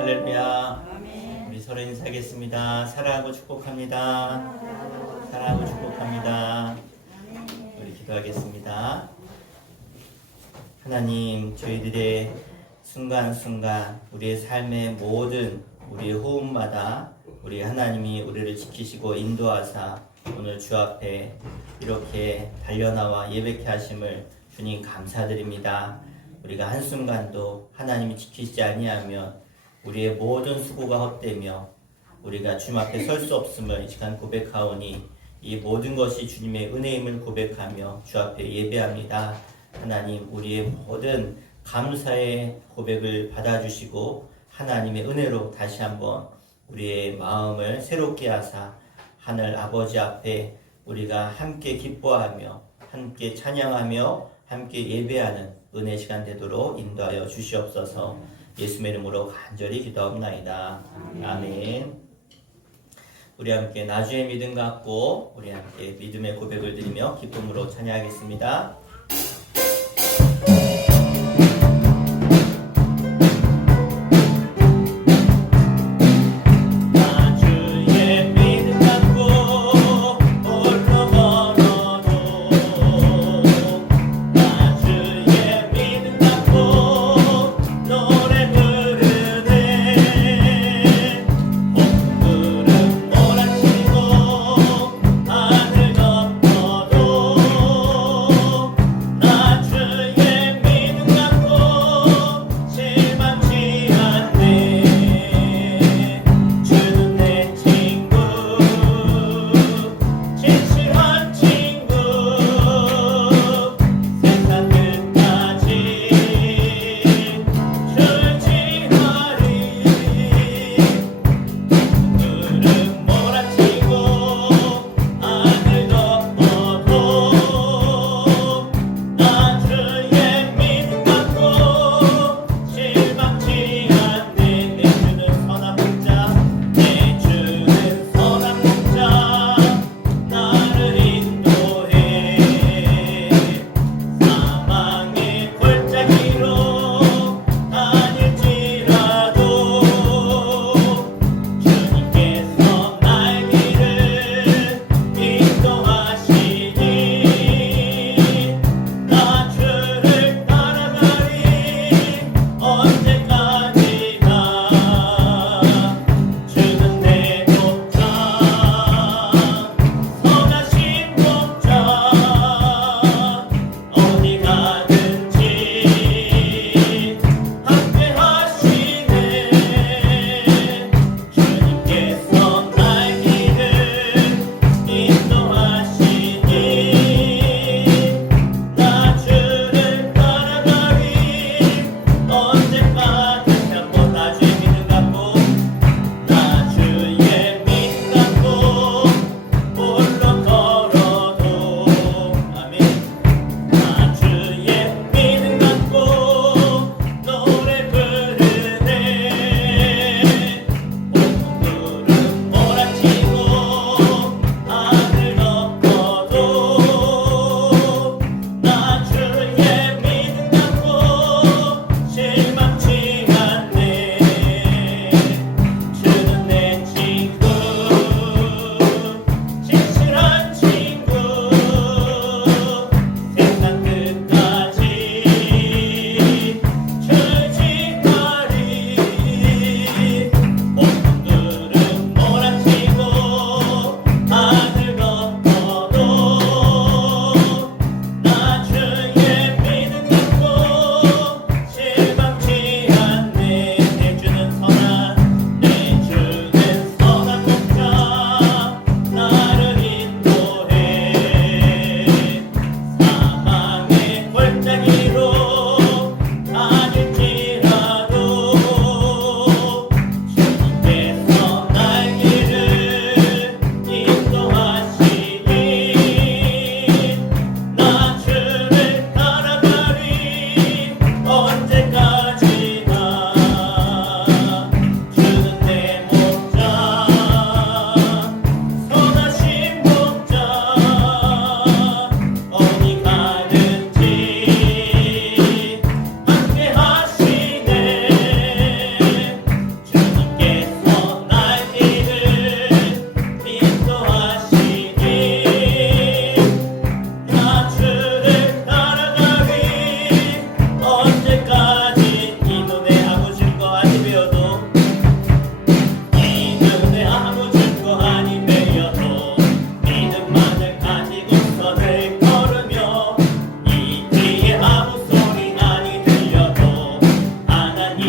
할렐루야. 아멘. 우리 서로 인사하겠습니다. 사랑하고 축복합니다. 사랑하고 축복합니다. 우리 기도하겠습니다. 하나님, 저희들의 순간순간 우리의 삶의 모든 우리의 호흡마다 우리 하나님이 우리를 지키시고 인도하사 오늘 주 앞에 이렇게 달려나와 예배케 하심을 주님 감사드립니다. 우리가 한순간도 하나님이 지키시지 아니하면 우리의 모든 수고가 헛되며 우리가 주님 앞에 설 수 없음을 이 시간 고백하오니 이 모든 것이 주님의 은혜임을 고백하며 주 앞에 예배합니다. 하나님, 우리의 모든 감사의 고백을 받아주시고 하나님의 은혜로 다시 한번 우리의 마음을 새롭게 하사 하늘 아버지 앞에 우리가 함께 기뻐하며 함께 찬양하며 함께 예배하는 은혜 시간 되도록 인도하여 주시옵소서. 예수의 이름으로 간절히 기도합나이다. 아멘. 우리 함께 나주의 믿음 갖고 우리 함께 믿음의 고백을 드리며 기쁨으로 찬양하겠습니다.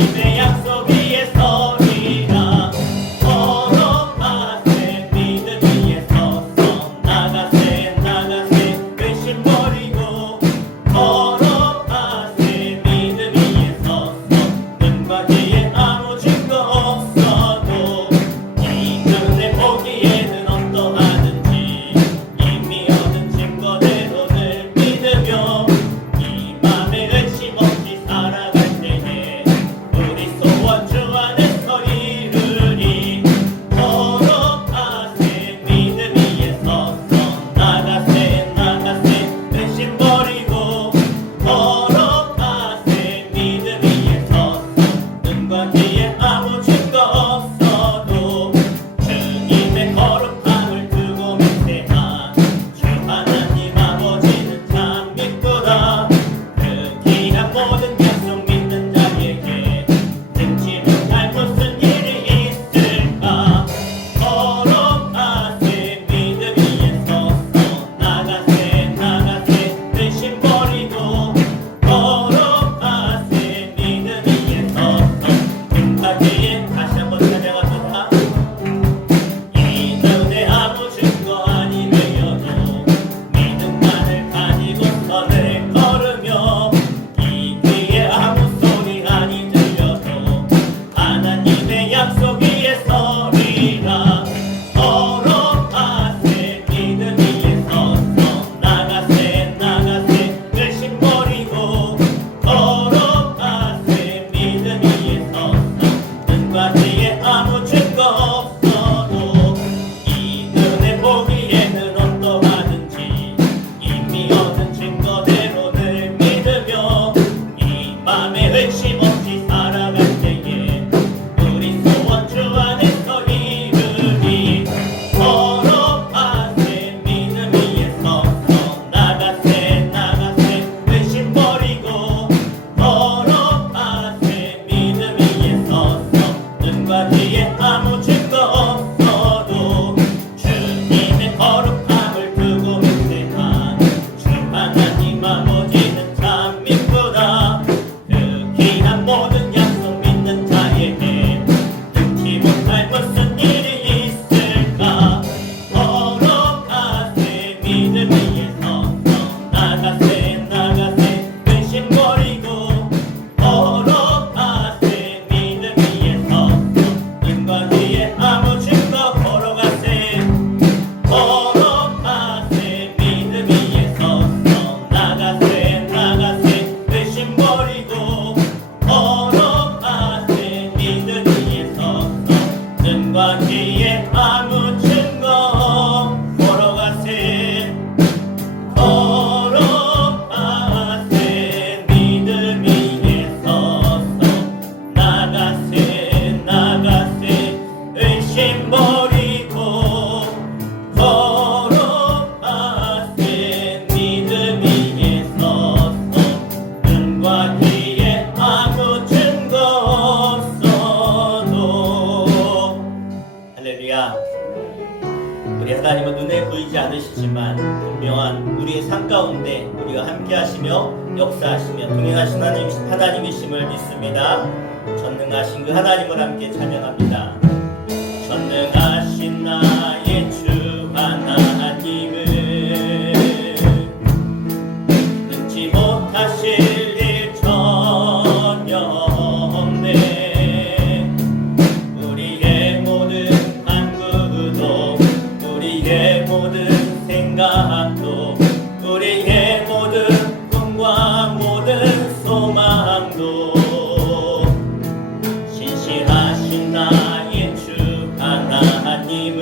주님의 약속 위에 서리라. 걸어가세 믿음 위에 서서 나가세 나가세 의심 버리고 걸어가세 믿음 위에 서서 눈과 귀에 아무 증거 없어도 이 눈에 보기에는 어떠하든지 이미 얻은 증거대로 늘 믿으며 이 맘에 의심 없이 살아갈 때에 우리 소원 주 안에서 이루리. 걸어가세 믿음 위에 서서 나가세 나가세 의심 버리고 걸어가세 믿음 위에 서서 눈과 귀에 아무 증거 없어도 주님의 거룩함을 두고 맹세한 주 하나님 아버지는 참 믿구나. 그 귀한 모든 약속 믿는 자에게 듣지 못할 무슨 일이 있을까. 걸어가세 믿음 위에 서서 나가세 나가세 의심 버리고 걸어가세 믿음 위에 서서 눈과 귀에 다시 한번 찬양합니다. 이 눈에 아무 증거 아니 되어도 믿음만을 가지고 선을 걸으며 이 귀에 아무 소리 아니 들려도 하나님의 약속 위에 서리라. 걸어가세 믿음 위에 서서 나가세 나가세 의심 버리고 걸어가세 믿음 위에 서서 눈과 귀에 아무 증거 없어도 이 눈에 보기에는 어떠하든지 이미 얻은 증거대로 늘 믿으며 이 맘에 의심 없이 살아갈 때에 우리 소원 주 안에서 이루리. 걸어가세 믿음 위에 서서 나가세 나가세 의심 버리고 걸어가세 믿음 위에 서서 눈과 귀에 아무 증거 없어도 주님의 거룩함을 두고 맹세한 주 하나님 아버지는 참 믿구나. 그 귀한 모든 약속 믿는 자에게 듣지 못할 무슨 일이 있을까. 걸어가세 믿음 위에 서서 나가세 나가세 의심 버리고 걸어가세 믿음 위에 서서 눈과 귀에 아무 증거 걸어가세 걸어가세 믿음 위에 서서 나가세 나가세 의심 버리고 걸어가세 믿음 위에 서서 눈과 귀에 아무 증거 걸어가세. 걸어가세 믿음 위에 서서 나가세 나가세 의심 버리고 걸어가세 믿음 위에 서서 눈과 귀에 아무 증거 없어도. 할렐루야. 우리 하나님은 눈에 보이지 않으시지만 분명한 우리의 삶 가운데 우리가 함께 하시며 역사하시며 동행하신 하나님이심을 믿습니다. 전능하신 그 하나님을 함께 찬양합니다. 전능하신 나의 주 하나님은 능치 못하실 일 전혀 없네. 우리의 모든 간구도 우리의 모든 생각도 우리의 모든 꿈과 모든 소망도 신실하신 나의 주 하나님은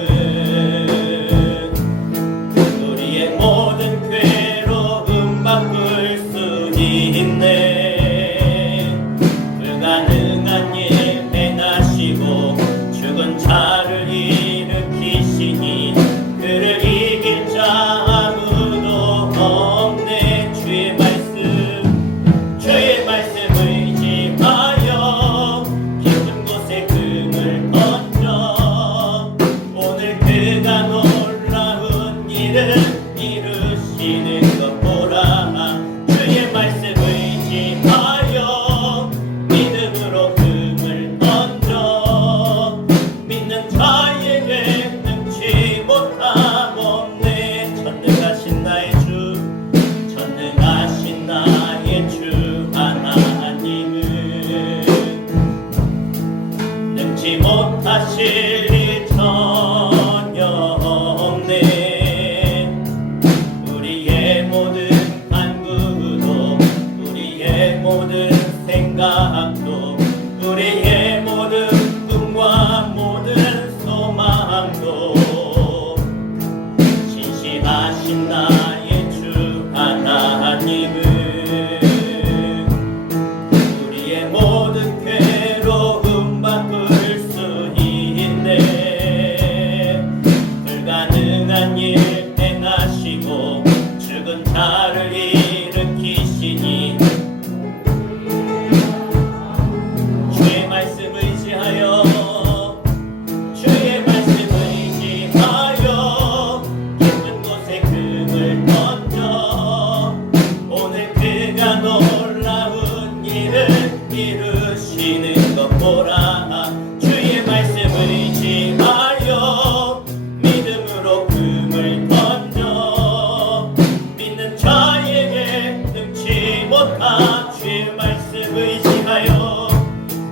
하실 일 전혀 없네. 우리의 모든 간구도 우리의 모든 생각도 우리의 모든 꿈과 모든 소망도 신실하신 나의 주 하나님은 우리의 모든 괴로움 바꿀 수 있네. 불가능한 일 행하시고 죽은 자를 일으키시니 주의 말씀 의지하여 주의 말씀 의지하여 깊은 곳에 금을 던져 오늘 그가 놀라운 일을 이루시는 것 보라. 주의 말씀 의지하여 믿음으로 금을 던져 믿는 자에게 능치 못한 주의 말씀 의지하여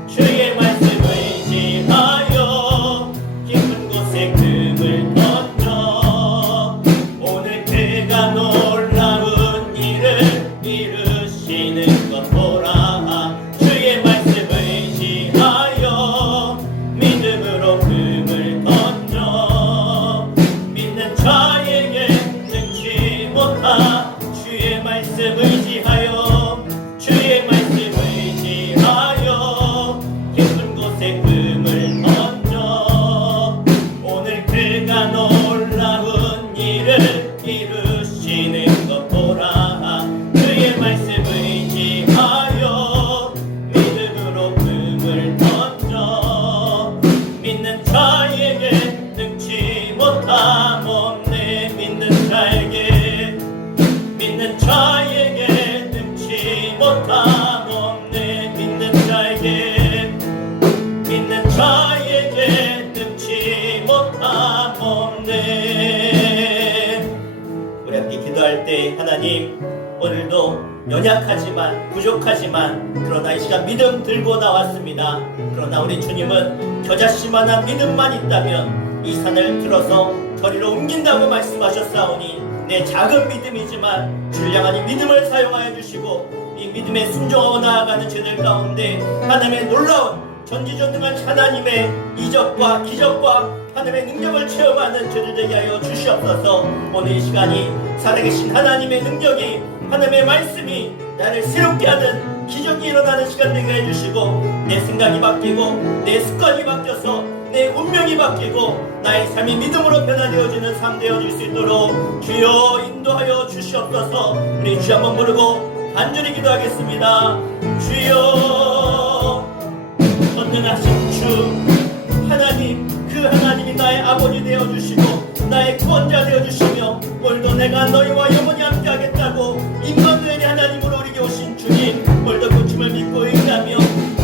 주의 말씀 의지하여 깊은 곳에 금을 던져 오늘 그가 놀라운 일을 이루시는 것 보라. 주의 말씀 의지하여 믿음으로 금을 던져 믿는 자에게 능치 못한 주의 말씀 의지하여 주의 말씀 의지하여 깊은 곳에 금을 던져 오늘 그가 놀라운 일을 이루시는 것 보라. 주의 말씀 의지하여 믿음으로 금을 던져 믿는 자에게 능치 못함 없네. 믿는 자에게 능치 못함 없네. 믿는 자에게 능치 못함 없네. 우리 함께 기도할 때 하나님 오늘도 연약하지만 부족하지만 그러나 이 시간 믿음 들고 나왔습니다. 그러나 우리 주님은 겨자씨만한 믿음만 있다면 이 산을 들어서 저리로 옮긴다고 말씀하셨사오니 내 작은 믿음이지만 주량한 이 믿음을 사용하여 주시고 이 믿음에 순종하고 나아가는 저들 가운데 하나님의 놀라운 전지전능한 하나님의 이적과 기적과 하나님의 능력을 체험하는 저들 되게 하여 주시옵소서. 오늘 이 시간이 살아계신 하나님의 능력이 하나님의 말씀이 나를 새롭게 하는 기적이 일어나는 시간 되게 해주시고 내 생각이 바뀌고 내 습관이 바뀌어서 내 운명이 바뀌고 나의 삶이 믿음으로 변화되어지는 삶 되어질 수 있도록 주여 인도하여 주시옵소서. 우리 주 한번 부르고 간절히 기도하겠습니다. 주여 전능하신 주 하나님, 그 하나님이 나의 아버지 되어주시고 나의 구원자 되어주시며 오늘도 내가 너희와 영원히 함께 하겠다고 임마누엘의 하나님으로 우리에게 오신 주님, 오늘도 그 주님을 믿고 의지하며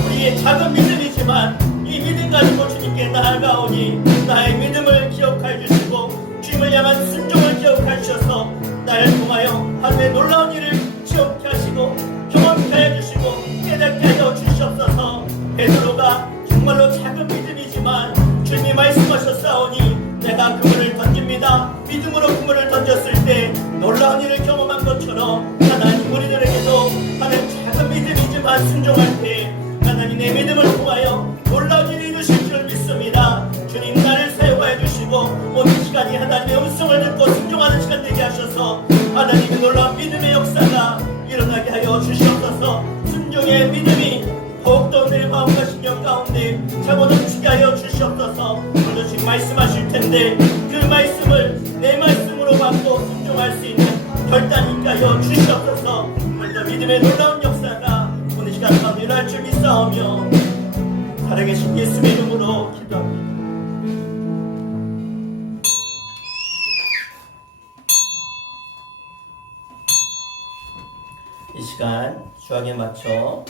우리의 작은 믿음이지만 이 믿음 가지고 주님께 나아가오니 나의 믿음을 기억하여 주시고 주님을 향한 순종을 기억하여 주셔서 나를 통하여 하나님의 놀라운 일을 지옥케 하시고 경험케 하여 주시고 깨닫게 하여 주시옵소서. 베드로가 정말로 작은 믿음이지만 주님이 말씀하셨사오니 내가 그물을 던집니다. 믿음으로 그물을 던졌을 때 놀라운 일을 경험한 것처럼 하나님 우리들에게도 하나님 작은 믿음이지만 순종할 때 하나님 내 믿음을 통하여 놀라운 일을 이루실 줄 믿습니다. 주님 나를 사용하여 주시고 오늘 시간이 하나님의 음성을 듣고 순종하는 시간 되게 하셔서 하나님의 놀라운 믿음의 역사가 일어나게 하여 주시옵소서. 순종의 믿음이 더욱더 내 마음과 신경 가운데 차고 넘치게 하여 주시옵소서. 오늘도 지금 말씀하실 텐데 그 말씀을 내 말씀으로 받고 순종할 수 있는 결단이 있게 하여 주시옵소서. 오늘도 믿음의 놀라운 역사가 오늘 시간 가운데 일어날 줄 믿사오며 살아계신 예수의 이름으로 기도합니다. 이 시간 주학에 맞춰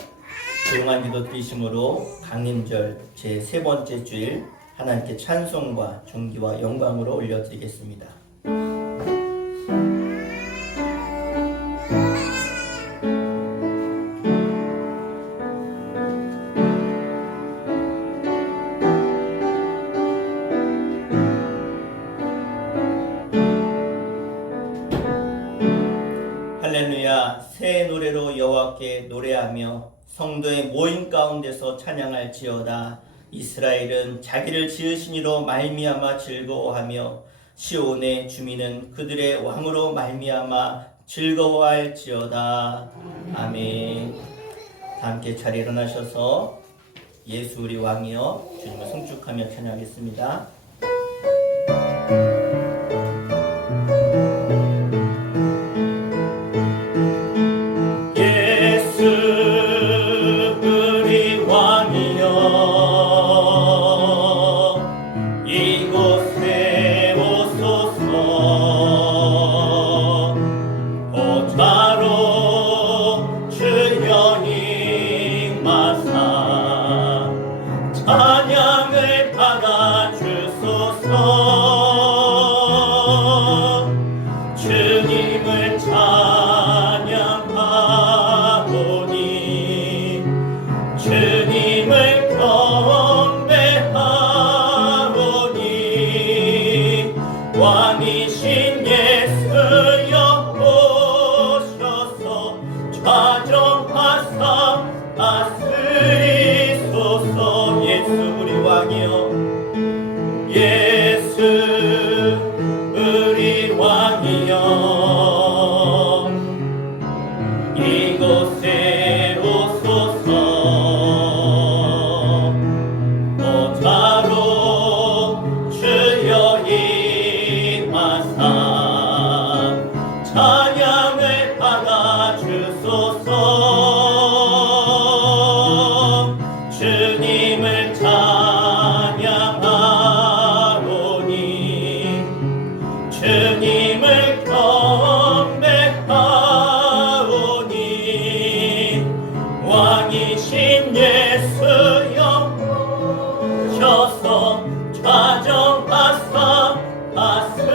조용한 기도 드리심으로 강림절 제3번째 주일 하나님께 찬송과 존귀와 영광으로 올려드리겠습니다. 여호와께 노래하며 성도의 모임 가운데서 찬양할지어다. 이스라엘은 자기를 지으신 이로 말미암아 즐거워하며 시온의 주민은 그들의 왕으로 말미암아 즐거워할지어다. 아멘. 다 함께 잘 일어나셔서 예수 우리 왕이여 주님을 송축하며 찬양하겠습니다. 왕이신 예수여 오셔서 좌정하사 다스리소서. 예수 우리 왕이여 예수 우리 왕이여 이곳에 오소서. 보좌로 주여 찬양을 받아 주소서. 주님을 찬양하오니 주님을 경배하오니 왕이신 예수여 오셔서 좌정하사 다스리소서.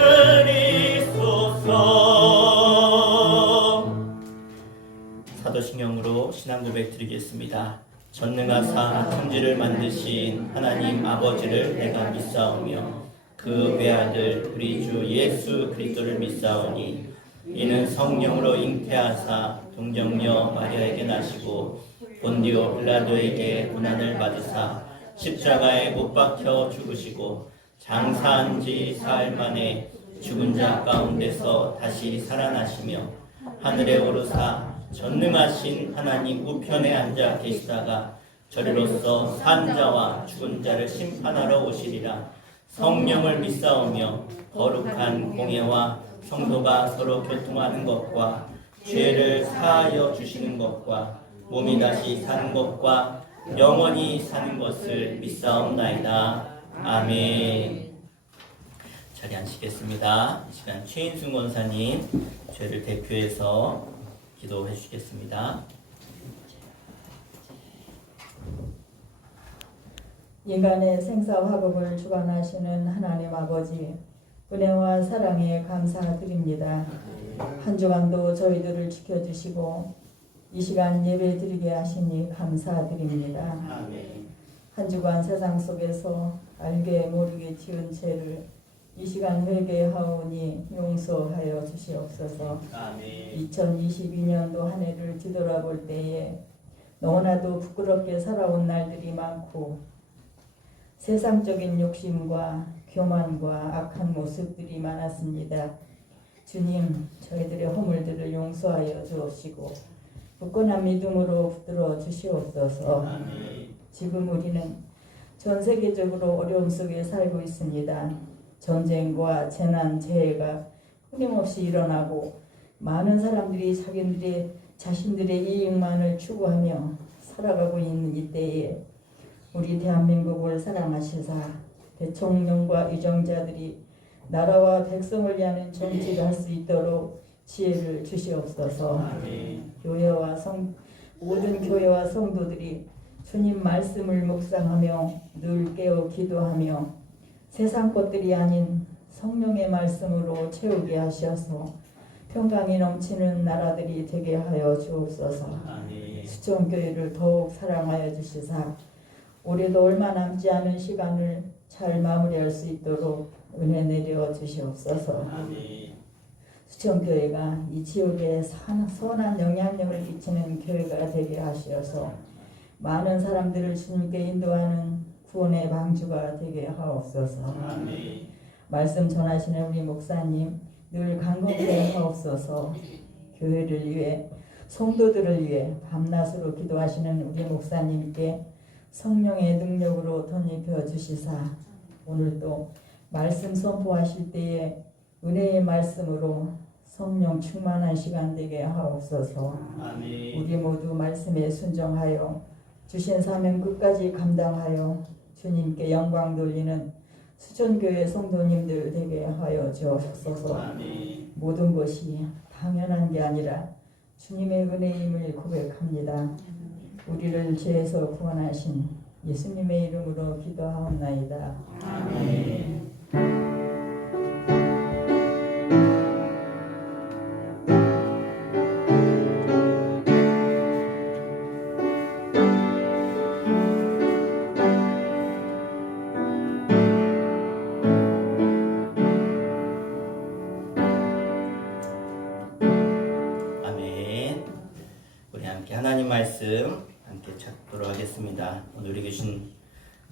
사도신경으로 신앙 고백 드리겠습니다. 전능하사 천지를 만드신 하나님 아버지를 내가 믿사오며 그 외아들 우리 주 예수 그리스도를 믿사오니 이는 성령으로 잉태하사 동정녀 마리아에게 나시고 본디오 빌라도에게 고난을 받으사 십자가에 못 박혀 죽으시고 장사한 지 사흘 만에 죽은 자 가운데서 다시 살아나시며 하늘에 오르사 전능하신 하나님 우편에 앉아 계시다가 저리로서 산 자와 죽은 자를 심판하러 오시리라. 성령을 믿사오며 거룩한 공예와 성도가 서로 교통하는 것과 죄를 사하여 주시는 것과 몸이 다시 사는 것과 영원히 사는 것을 믿사옵나이다. 아멘. 자리 앉으시겠습니다. 이 시간 최인순 권사님 죄를 대표해서 기도해 주시겠습니다. 인간의 생사화복을 주관하시는 하나님 아버지, 은혜와 사랑에 감사드립니다. 한 주간도 저희들을 지켜주시고 이 시간 예배 드리게 하시니 감사드립니다. 한 주간 세상 속에서 알게 모르게 지은 죄를 이 시간 회개하오니 용서하여 주시옵소서. 2022년도 한 해를 뒤돌아볼 때에 너무나도 부끄럽게 살아온 날들이 많고 세상적인 욕심과 교만과 악한 모습들이 많았습니다. 주님, 저희들의 허물들을 용서하여 주옵시고 굳건한 믿음으로 붙들어 주시옵소서. 지금 우리는 전 세계적으로 어려움 속에 살고 있습니다. 전쟁과 재난, 재해가 끊임없이 일어나고 많은 사람들이 자신들의 이익만을 추구하며 살아가고 있는 이때에 우리 대한민국을 사랑하시사 대통령과 유정자들이 나라와 백성을 위하는 정치를 할 수 있도록 지혜를 주시옵소서. 모든 교회와 성도들이 주님 말씀을 묵상하며 늘 깨어 기도하며 세상 것들이 아닌 성령의 말씀으로 채우게 하셔서 평강이 넘치는 나라들이 되게 하여 주옵소서. 수정교회를 더욱 사랑하여 주시사 올해도 얼마 남지 않은 시간을 잘 마무리할 수 있도록 은혜 내려 주시옵소서. 수천교회가 이 지역에 선한 영향력을 끼치는 교회가 되게 하시어서 많은 사람들을 주님께 인도하는 구원의 방주가 되게 하옵소서. 말씀 전하시는 우리 목사님 늘 강건케 하옵소서. 교회를 위해 성도들을 위해 밤낮으로 기도하시는 우리 목사님께 성령의 능력으로 덧입혀 주시사 오늘도 말씀 선포하실 때에 은혜의 말씀으로 성령 충만한 시간 되게 하옵소서. 우리 모두 말씀에 순종하여 주신 사명 끝까지 감당하여 주님께 영광 돌리는 수천교회 성도님들 되게 하여 주옵소서. 모든 것이 당연한 게 아니라 주님의 은혜임을 고백합니다. 우리를 죄에서 구원하신 예수님의 이름으로 기도하옵나이다. 아멘. 우리 함께 하나님 말씀 함께 찾도록 하겠습니다. 오늘 우리 계신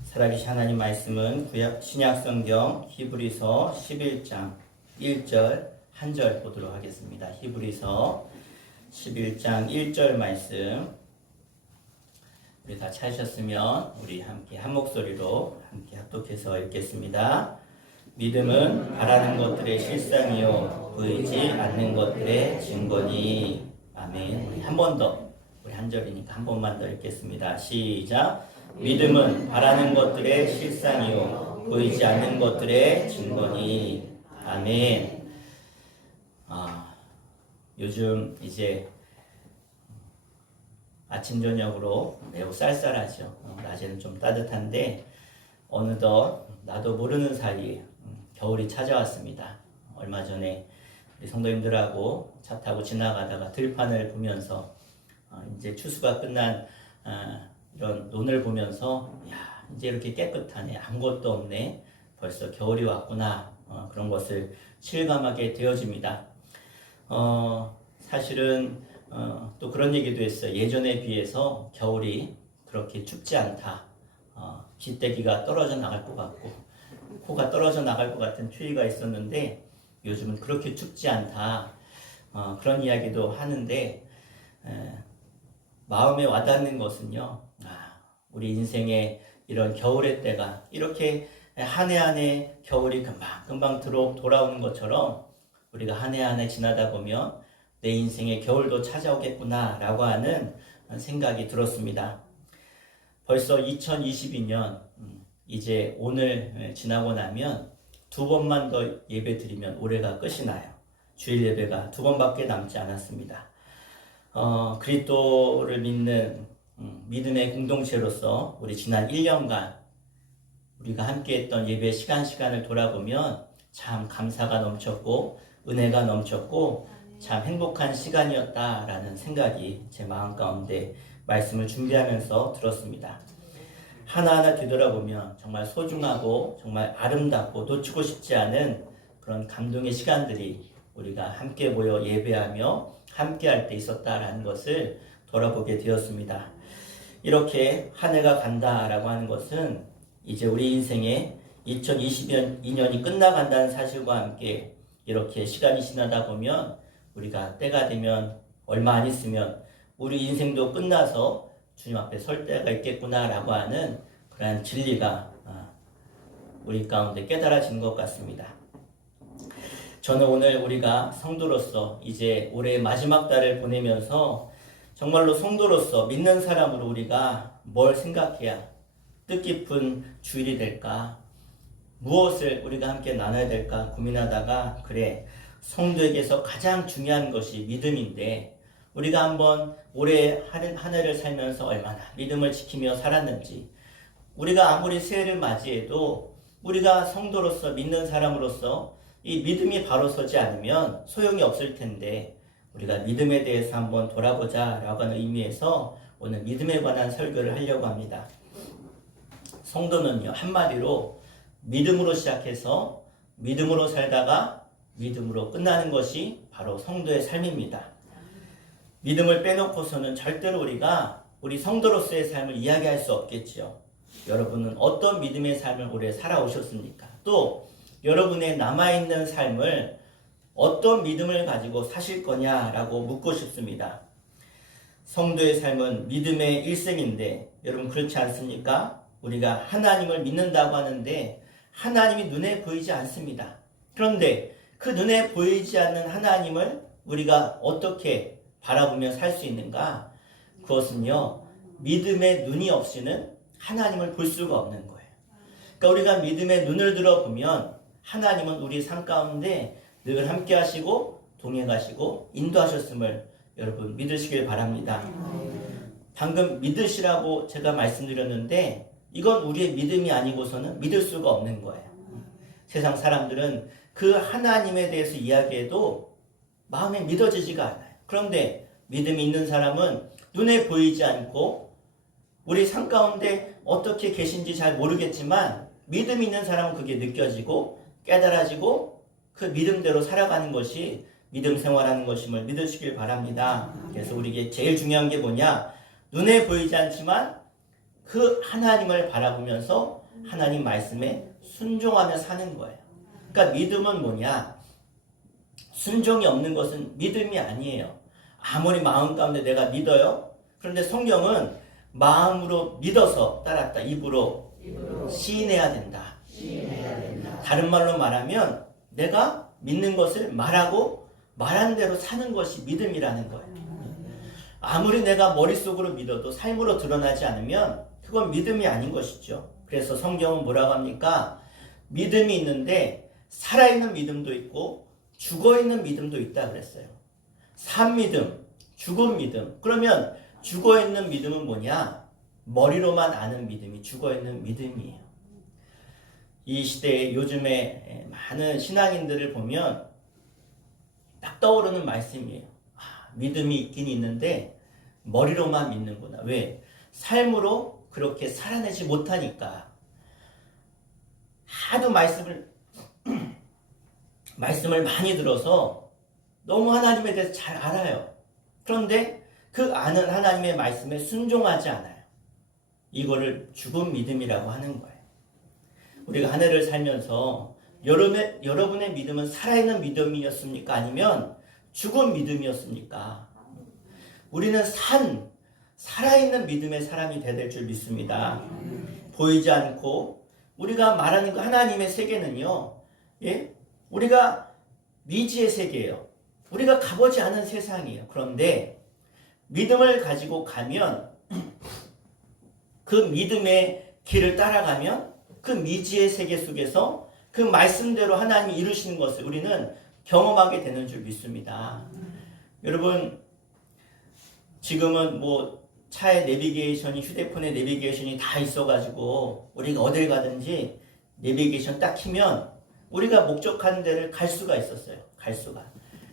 살아계신 하나님 말씀은 신약 성경 히브리서 11장 1절 한 절 보도록 하겠습니다. 히브리서 11장 1절 말씀 우리 다 찾으셨으면 우리 함께 한 목소리로 함께 합독해서 읽겠습니다. 믿음은 바라는 것들의 실상이요 보이지 않는 것들의 증거니. 아멘. 우리 한 번 더, 우리 한 절이니까 한 번만 더 읽겠습니다. 시작. 믿음은 바라는 것들의 실상이요 보이지 않는 것들의 증거니. 아멘. 요즘 이제 아침 저녁으로 매우 쌀쌀하죠. 낮에는 좀 따뜻한데 어느덧 나도 모르는 사이에 겨울이 찾아왔습니다. 얼마 전에 우리 성도님들하고 차 타고 지나가다가 들판을 보면서 이제 추수가 끝난 이런 논을 보면서 야, 이제 이렇게 깨끗하네, 아무것도 없네, 벌써 겨울이 왔구나, 그런 것을 실감하게 되어집니다. 사실은 또 그런 얘기도 했어요. 예전에 비해서 겨울이 그렇게 춥지 않다. 빗대기가 떨어져 나갈 것 같고 코가 떨어져 나갈 것 같은 추위가 있었는데 요즘은 그렇게 춥지 않다. 그런 이야기도 하는데 마음에 와닿는 것은요. 우리 인생의 이런 겨울의 때가 이렇게 한 해 한 해 겨울이 금방 돌아오는 것처럼 우리가 한 해 한 해 지나다 보면 내 인생의 겨울도 찾아오겠구나 라고 하는 생각이 들었습니다. 벌써 2022년 이제 오늘 지나고 나면 2번만 더 예배 드리면 올해가 끝이 나요. 주일 예배가 2번밖에 남지 않았습니다. 그리스도를 믿는 믿음의 공동체로서 우리 지난 1년간 우리가 함께했던 예배 시간을 돌아보면 참 감사가 넘쳤고 은혜가 넘쳤고 참 행복한 시간이었다라는 생각이 제 마음 가운데 말씀을 준비하면서 들었습니다. 하나하나 뒤돌아보면 정말 소중하고 정말 아름답고 놓치고 싶지 않은 그런 감동의 시간들이 우리가 함께 모여 예배하며 함께 할 때 있었다라는 것을 돌아보게 되었습니다. 이렇게 한 해가 간다라고 하는 것은 이제 우리 인생의 2022년이 끝나간다는 사실과 함께 이렇게 시간이 지나다 보면 우리가 때가 되면 얼마 안 있으면 우리 인생도 끝나서 주님 앞에 설 때가 있겠구나라고 하는 그러한 진리가 우리 가운데 깨달아진 것 같습니다. 저는 오늘 우리가 성도로서 이제 올해 마지막 달을 보내면서 정말로 성도로서 믿는 사람으로 우리가 뭘 생각해야 뜻깊은 주일이 될까? 무엇을 우리가 함께 나눠야 될까 고민하다가 그래, 성도에게서 가장 중요한 것이 믿음인데 우리가 한번 올해 한 해를 살면서 얼마나 믿음을 지키며 살았는지, 우리가 아무리 새해를 맞이해도 우리가 성도로서 믿는 사람으로서 이 믿음이 바로 서지 않으면 소용이 없을 텐데 우리가 믿음에 대해서 한번 돌아보자 라고 하는 의미에서 오늘 믿음에 관한 설교를 하려고 합니다. 성도는요, 한마디로 믿음으로 시작해서 믿음으로 살다가 믿음으로 끝나는 것이 바로 성도의 삶입니다. 믿음을 빼놓고서는 절대로 우리 성도로서의 삶을 이야기할 수 없겠지요. 여러분은 어떤 믿음의 삶을 오래 살아오셨습니까? 또 여러분의 남아있는 삶을 어떤 믿음을 가지고 사실 거냐라고 묻고 싶습니다. 성도의 삶은 믿음의 일생인데 여러분 그렇지 않습니까? 우리가 하나님을 믿는다고 하는데 하나님이 눈에 보이지 않습니다. 그런데 그 눈에 보이지 않는 하나님을 우리가 어떻게 바라보며 살 수 있는가? 그것은요, 믿음의 눈이 없이는 하나님을 볼 수가 없는 거예요. 그러니까 우리가 믿음의 눈을 들어보면 하나님은 우리 삶 가운데 늘 함께 하시고 동행하시고 인도하셨음을 여러분 믿으시길 바랍니다. 방금 믿으시라고 제가 말씀드렸는데 이건 우리의 믿음이 아니고서는 믿을 수가 없는 거예요. 세상 사람들은 그 하나님에 대해서 이야기해도 마음에 믿어지지가 않아요. 그런데 믿음이 있는 사람은 눈에 보이지 않고 우리 삶 가운데 어떻게 계신지 잘 모르겠지만 믿음 있는 사람은 그게 느껴지고 깨달아지고 그 믿음대로 살아가는 것이 믿음 생활하는 것임을 믿으시길 바랍니다. 그래서 우리에게 제일 중요한 게 뭐냐? 눈에 보이지 않지만 그 하나님을 바라보면서 하나님 말씀에 순종하며 사는 거예요. 그러니까 믿음은 뭐냐? 순종이 없는 것은 믿음이 아니에요. 아무리 마음 가운데 내가 믿어요. 그런데 성경은 마음으로 믿어서 따랐다. 입으로 시인해야 된다. 다른 말로 말하면 내가 믿는 것을 말하고 말한 대로 사는 것이 믿음이라는 거예요. 아무리 내가 머릿속으로 믿어도 삶으로 드러나지 않으면 그건 믿음이 아닌 것이죠. 그래서 성경은 뭐라고 합니까? 믿음이 있는데 살아있는 믿음도 있고 죽어있는 믿음도 있다 그랬어요. 산 믿음, 죽은 믿음. 그러면 죽어있는 믿음은 뭐냐? 머리로만 아는 믿음이 죽어있는 믿음이에요. 이 시대에 요즘에 많은 신앙인들을 보면 딱 떠오르는 말씀이에요. 믿음이 있긴 있는데 머리로만 믿는구나. 왜? 삶으로 그렇게 살아내지 못하니까. 하도 말씀을 많이 들어서 너무 하나님에 대해서 잘 알아요. 그런데 그 아는 하나님의 말씀에 순종하지 않아요. 이거를 죽은 믿음이라고 하는 거예요. 우리가 한 해를 살면서 여러분의 믿음은 살아있는 믿음이었습니까? 아니면 죽은 믿음이었습니까? 우리는 살아있는 믿음의 사람이 되어야 될 줄 믿습니다. 보이지 않고 우리가 말하는 그 하나님의 세계는요, 예? 우리가 미지의 세계예요. 우리가 가보지 않은 세상이에요. 그런데 믿음을 가지고 가면 그 믿음의 길을 따라가면 그 미지의 세계 속에서 그 말씀대로 하나님이 이루시는 것을 우리는 경험하게 되는 줄 믿습니다. 여러분, 지금은 뭐 차에 내비게이션이, 휴대폰에 내비게이션이 다 있어가지고 우리가 어딜 가든지 내비게이션 딱 키면 우리가 목적하는 데를 갈 수가 있었어요. 갈 수가.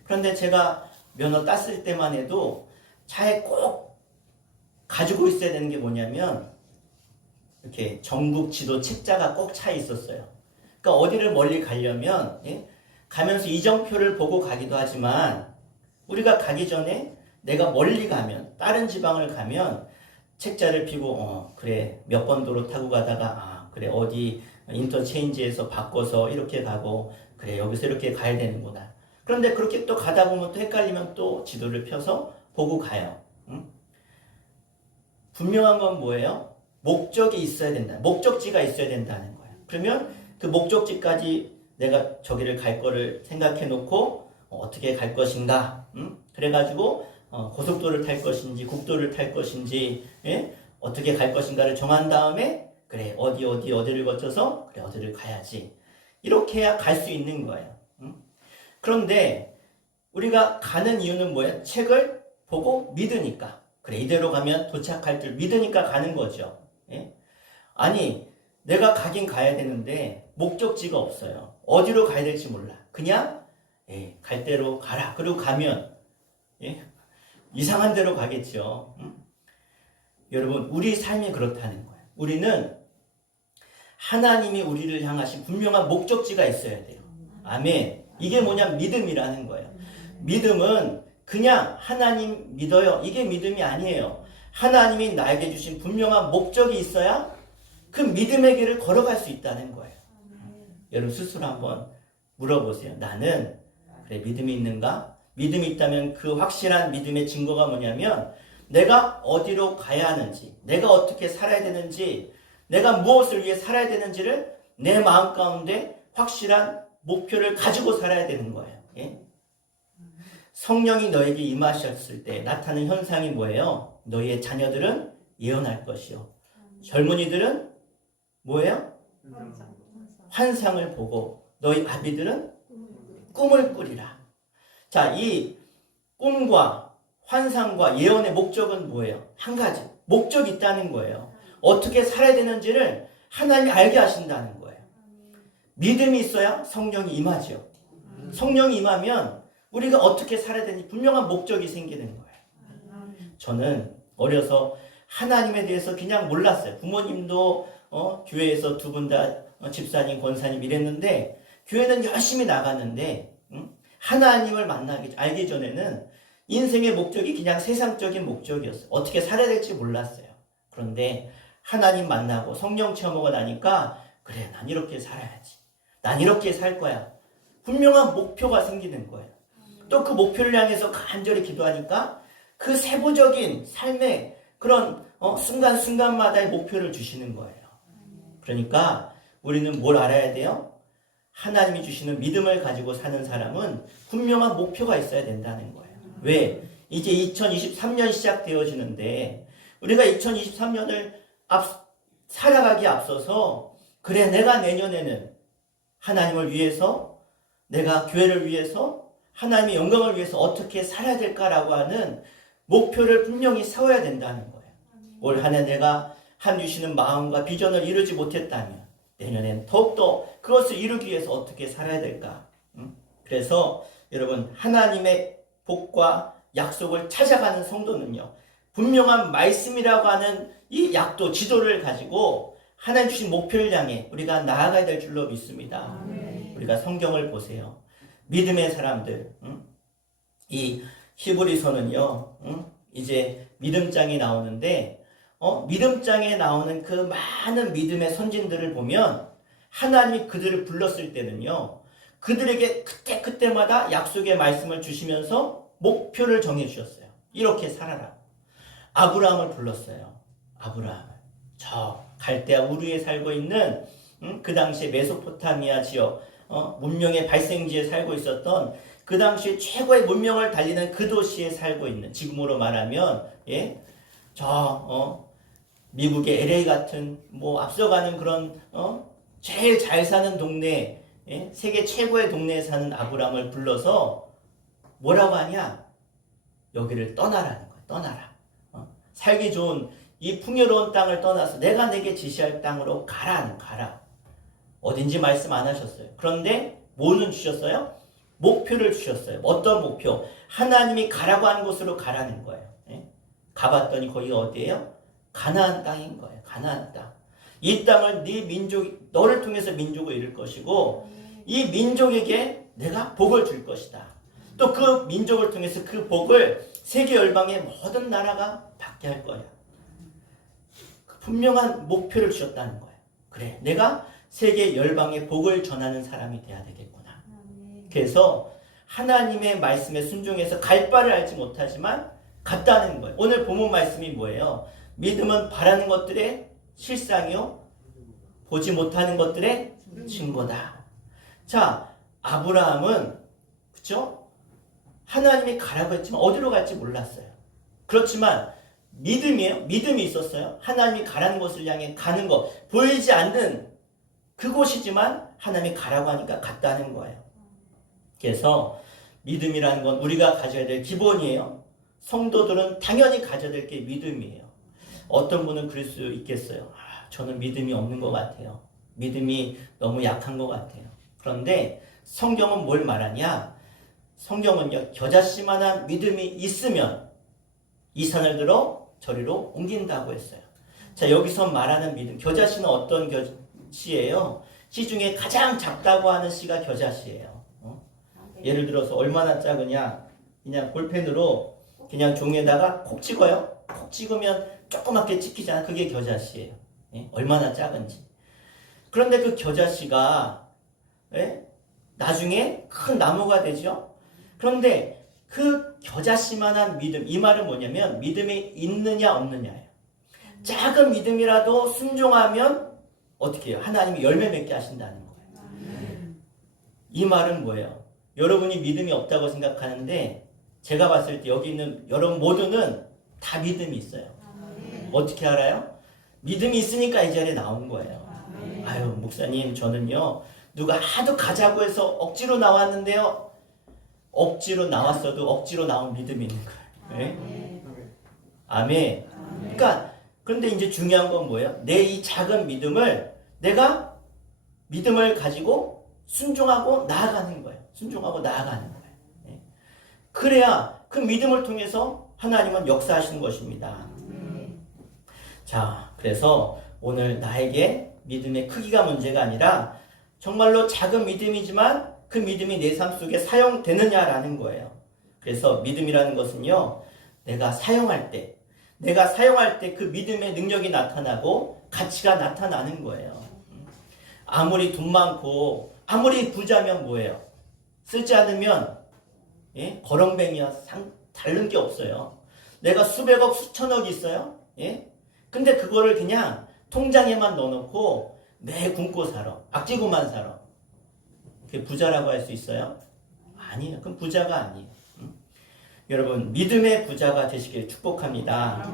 그런데 제가 면허 땄을 때만 해도 차에 꼭 가지고 있어야 되는 게 뭐냐면 이렇게 전국 지도 책자가 꼭 차에 있었어요. 그러니까 어디를 멀리 가려면 가면서 이정표를 보고 가기도 하지만 우리가 가기 전에 내가 멀리 가면 다른 지방을 가면 책자를 펴고 그래 몇 번 도로 타고 가다가 그래 어디 인터체인지에서 바꿔서 이렇게 가고 그래 여기서 이렇게 가야 되는구나. 그런데 그렇게 또 가다 보면 또 헷갈리면 또 지도를 펴서 보고 가요. 분명한 건 뭐예요? 목적이 있어야 된다. 목적지가 있어야 된다는 거예요. 그러면 그 목적지까지 내가 저기를 갈 거를 생각해 놓고 어떻게 갈 것인가. 그래가지고 고속도로를 탈 것인지 국도를 탈 것인지 어떻게 갈 것인가를 정한 다음에 그래 어디를 거쳐서 그래 어디를 가야지. 이렇게 해야 갈 수 있는 거예요. 그런데 우리가 가는 이유는 뭐예요? 책을 보고 믿으니까. 그래 이대로 가면 도착할 줄 믿으니까 가는 거죠. 아니 내가 가긴 가야 되는데 목적지가 없어요. 어디로 가야 될지 몰라. 그냥 갈 대로 가라. 그리고 가면 이상한 데로 가겠죠. 여러분 우리 삶이 그렇다는 거예요. 우리는 하나님이 우리를 향하신 분명한 목적지가 있어야 돼요. 아멘. 이게 뭐냐? 믿음이라는 거예요. 믿음은 그냥 하나님 믿어요. 이게 믿음이 아니에요. 하나님이 나에게 주신 분명한 목적이 있어야 그 믿음의 길을 걸어갈 수 있다는 거예요. 여러분 스스로 한번 물어보세요. 나는 그래 믿음이 있는가? 믿음이 있다면 그 확실한 믿음의 증거가 뭐냐면 내가 어디로 가야 하는지, 내가 어떻게 살아야 되는지, 내가 무엇을 위해 살아야 되는지를 내 마음 가운데 확실한 목표를 가지고 살아야 되는 거예요. 예? 성령이 너에게 임하셨을 때 나타나는 현상이 뭐예요? 너희의 자녀들은 예언할 것이요. 젊은이들은 뭐예요? 환상을 보고 너희 아비들은 꿈을 꾸리라. 자, 이 꿈과 환상과 예언의 목적은 뭐예요? 한 가지. 목적이 있다는 거예요. 어떻게 살아야 되는지를 하나님이 알게 하신다는 거예요. 믿음이 있어야 성령이 임하죠. 성령이 임하면 우리가 어떻게 살아야 되는지 분명한 목적이 생기는 거예요. 저는 어려서 하나님에 대해서 그냥 몰랐어요. 부모님도 교회에서 두 분 다 집사님, 권사님 이랬는데 교회는 열심히 나갔는데 하나님을 알기 전에는 인생의 목적이 그냥 세상적인 목적이었어요. 어떻게 살아야 될지 몰랐어요. 그런데 하나님 만나고 성령 체험하고 나니까 그래, 난 이렇게 살아야지. 난 이렇게 살 거야. 분명한 목표가 생기는 거예요. 또 그 목표를 향해서 간절히 기도하니까 그 세부적인 삶의 그런 순간순간마다의 목표를 주시는 거예요. 그러니까 우리는 뭘 알아야 돼요? 하나님이 주시는 믿음을 가지고 사는 사람은 분명한 목표가 있어야 된다는 거예요. 왜? 이제 2023년 시작되어지는데 우리가 2023년을 살아가기에 앞서서 그래, 내가 내년에는 하나님을 위해서, 내가 교회를 위해서, 하나님의 영광을 위해서 어떻게 살아야 될까라고 하는 목표를 분명히 세워야 된다는 거예요. 올 한 해 내가 주시는 마음과 비전을 이루지 못했다면 내년엔 더욱더 그것을 이루기 위해서 어떻게 살아야 될까? 그래서 여러분, 하나님의 복과 약속을 찾아가는 성도는요, 분명한 말씀이라고 하는 이 약도, 지도를 가지고 하나님 주신 목표를 향해 우리가 나아가야 될 줄로 믿습니다. 우리가 성경을 보세요. 믿음의 사람들, 이 히브리서는요, 이제 믿음장이 나오는데 믿음장에 나오는 그 많은 믿음의 선진들을 보면 하나님이 그들을 불렀을 때는요, 그들에게 그때마다 약속의 말씀을 주시면서 목표를 정해 주셨어요. 이렇게 살아라. 아브라함을 불렀어요. 아브라함을. 저 갈대아 우르에 살고 있는 그 당시에 메소포타미아 지역, 문명의 발생지에 살고 있었던 그 당시에 최고의 문명을 달리는 그 도시에 살고 있는, 지금으로 말하면 미국의 LA 같은 앞서가는 그런 제일 잘 사는 동네, 세계 최고의 동네에 사는 아브라함을 불러서 뭐라고 하냐? 여기를 떠나라는 거야. 떠나라. 살기 좋은 이 풍요로운 땅을 떠나서 내가 내게 지시할 땅으로 가라. 어딘지 말씀 안 하셨어요. 그런데 뭐는 주셨어요? 목표를 주셨어요. 어떤 목표? 하나님이 가라고 하는 곳으로 가라는 거예요. 가봤더니 거기가 어디예요? 가나안 땅인 거예요. 가나안 땅. 이 땅을 네 민족, 너를 통해서 민족을 이룰 것이고 이 민족에게 내가 복을 줄 것이다. 또 그 민족을 통해서 그 복을 세계 열방의 모든 나라가 받게 할 거야. 그 분명한 목표를 주셨다는 거예요. 그래, 내가 세계 열방의 복을 전하는 사람이 돼야 되겠구나. 그래서 하나님의 말씀에 순종해서 갈 바를 알지 못하지만 갔다는 거예요. 오늘 본문 말씀이 뭐예요? 믿음은 바라는 것들의 실상이요, 보지 못하는 것들의 증거다. 자, 아브라함은 그렇죠? 하나님이 가라고 했지만 어디로 갈지 몰랐어요. 그렇지만 믿음이에요. 믿음이 있었어요. 하나님이 가라는 곳을 향해 가는 것, 보이지 않는 그곳이지만 하나님이 가라고 하니까 갔다는 거예요. 그래서 믿음이라는 건 우리가 가져야 될 기본이에요. 성도들은 당연히 가져야 될 게 믿음이에요. 어떤 분은 그럴 수 있겠어요. 저는 믿음이 없는 것 같아요. 믿음이 너무 약한 것 같아요. 그런데 성경은 뭘 말하냐? 성경은요, 겨자씨만한 믿음이 있으면 이 산을 들어 저리로 옮긴다고 했어요. 자, 여기서 말하는 믿음, 겨자씨는 어떤 씨예요? 씨 중에 가장 작다고 하는 씨가 겨자씨예요. 예를 들어서 얼마나 작으냐? 그냥 볼펜으로 그냥 종이에다가 콕 찍어요. 콕 찍으면 조그맣게 찍히잖아. 그게 겨자씨예요. 예? 얼마나 작은지. 그런데 그 겨자씨가 예? 나중에 큰 나무가 되죠. 그런데 그 겨자씨만한 믿음, 이 말은 뭐냐면 믿음이 있느냐 없느냐예요. 작은 믿음이라도 순종하면 어떻게 해요? 하나님이 열매 맺게 하신다는 거예요. 이 말은 뭐예요? 여러분이 믿음이 없다고 생각하는데 제가 봤을 때 여기 있는 여러분 모두는 다 믿음이 있어요. 어떻게 알아요? 믿음이 있으니까 이 자리에 나온 거예요. 아유, 목사님, 저는요, 누가 하도 가자고 해서 억지로 나왔는데요. 억지로 나왔어도 억지로 나온 믿음이 있는 거예요. 네? 아멘. 그러니까, 그런데 이제 중요한 건 뭐예요? 내 이 작은 믿음을 내가 믿음을 가지고 순종하고 나아가는 거예요. 순종하고 나아가는 거예요. 네? 그래야 그 믿음을 통해서 하나님은 역사하시는 것입니다. 자, 그래서 오늘 나에게 믿음의 크기가 문제가 아니라 정말로 작은 믿음이지만 그 믿음이 내 삶 속에 사용되느냐라는 거예요. 그래서 믿음이라는 것은요, 내가 사용할 때 그 믿음의 능력이 나타나고 가치가 나타나는 거예요. 아무리 돈 많고 아무리 부자면 뭐예요? 쓰지 않으면 예? 거렁뱅이야. 다른 게 없어요. 내가 수백억 수천억 있어요. 예? 근데 그거를 그냥 통장에만 넣어놓고 매 굶고 살아. 아끼고만 살아. 그게 부자라고 할 수 있어요? 아니에요. 그럼 부자가 아니에요. 여러분, 믿음의 부자가 되시길 축복합니다.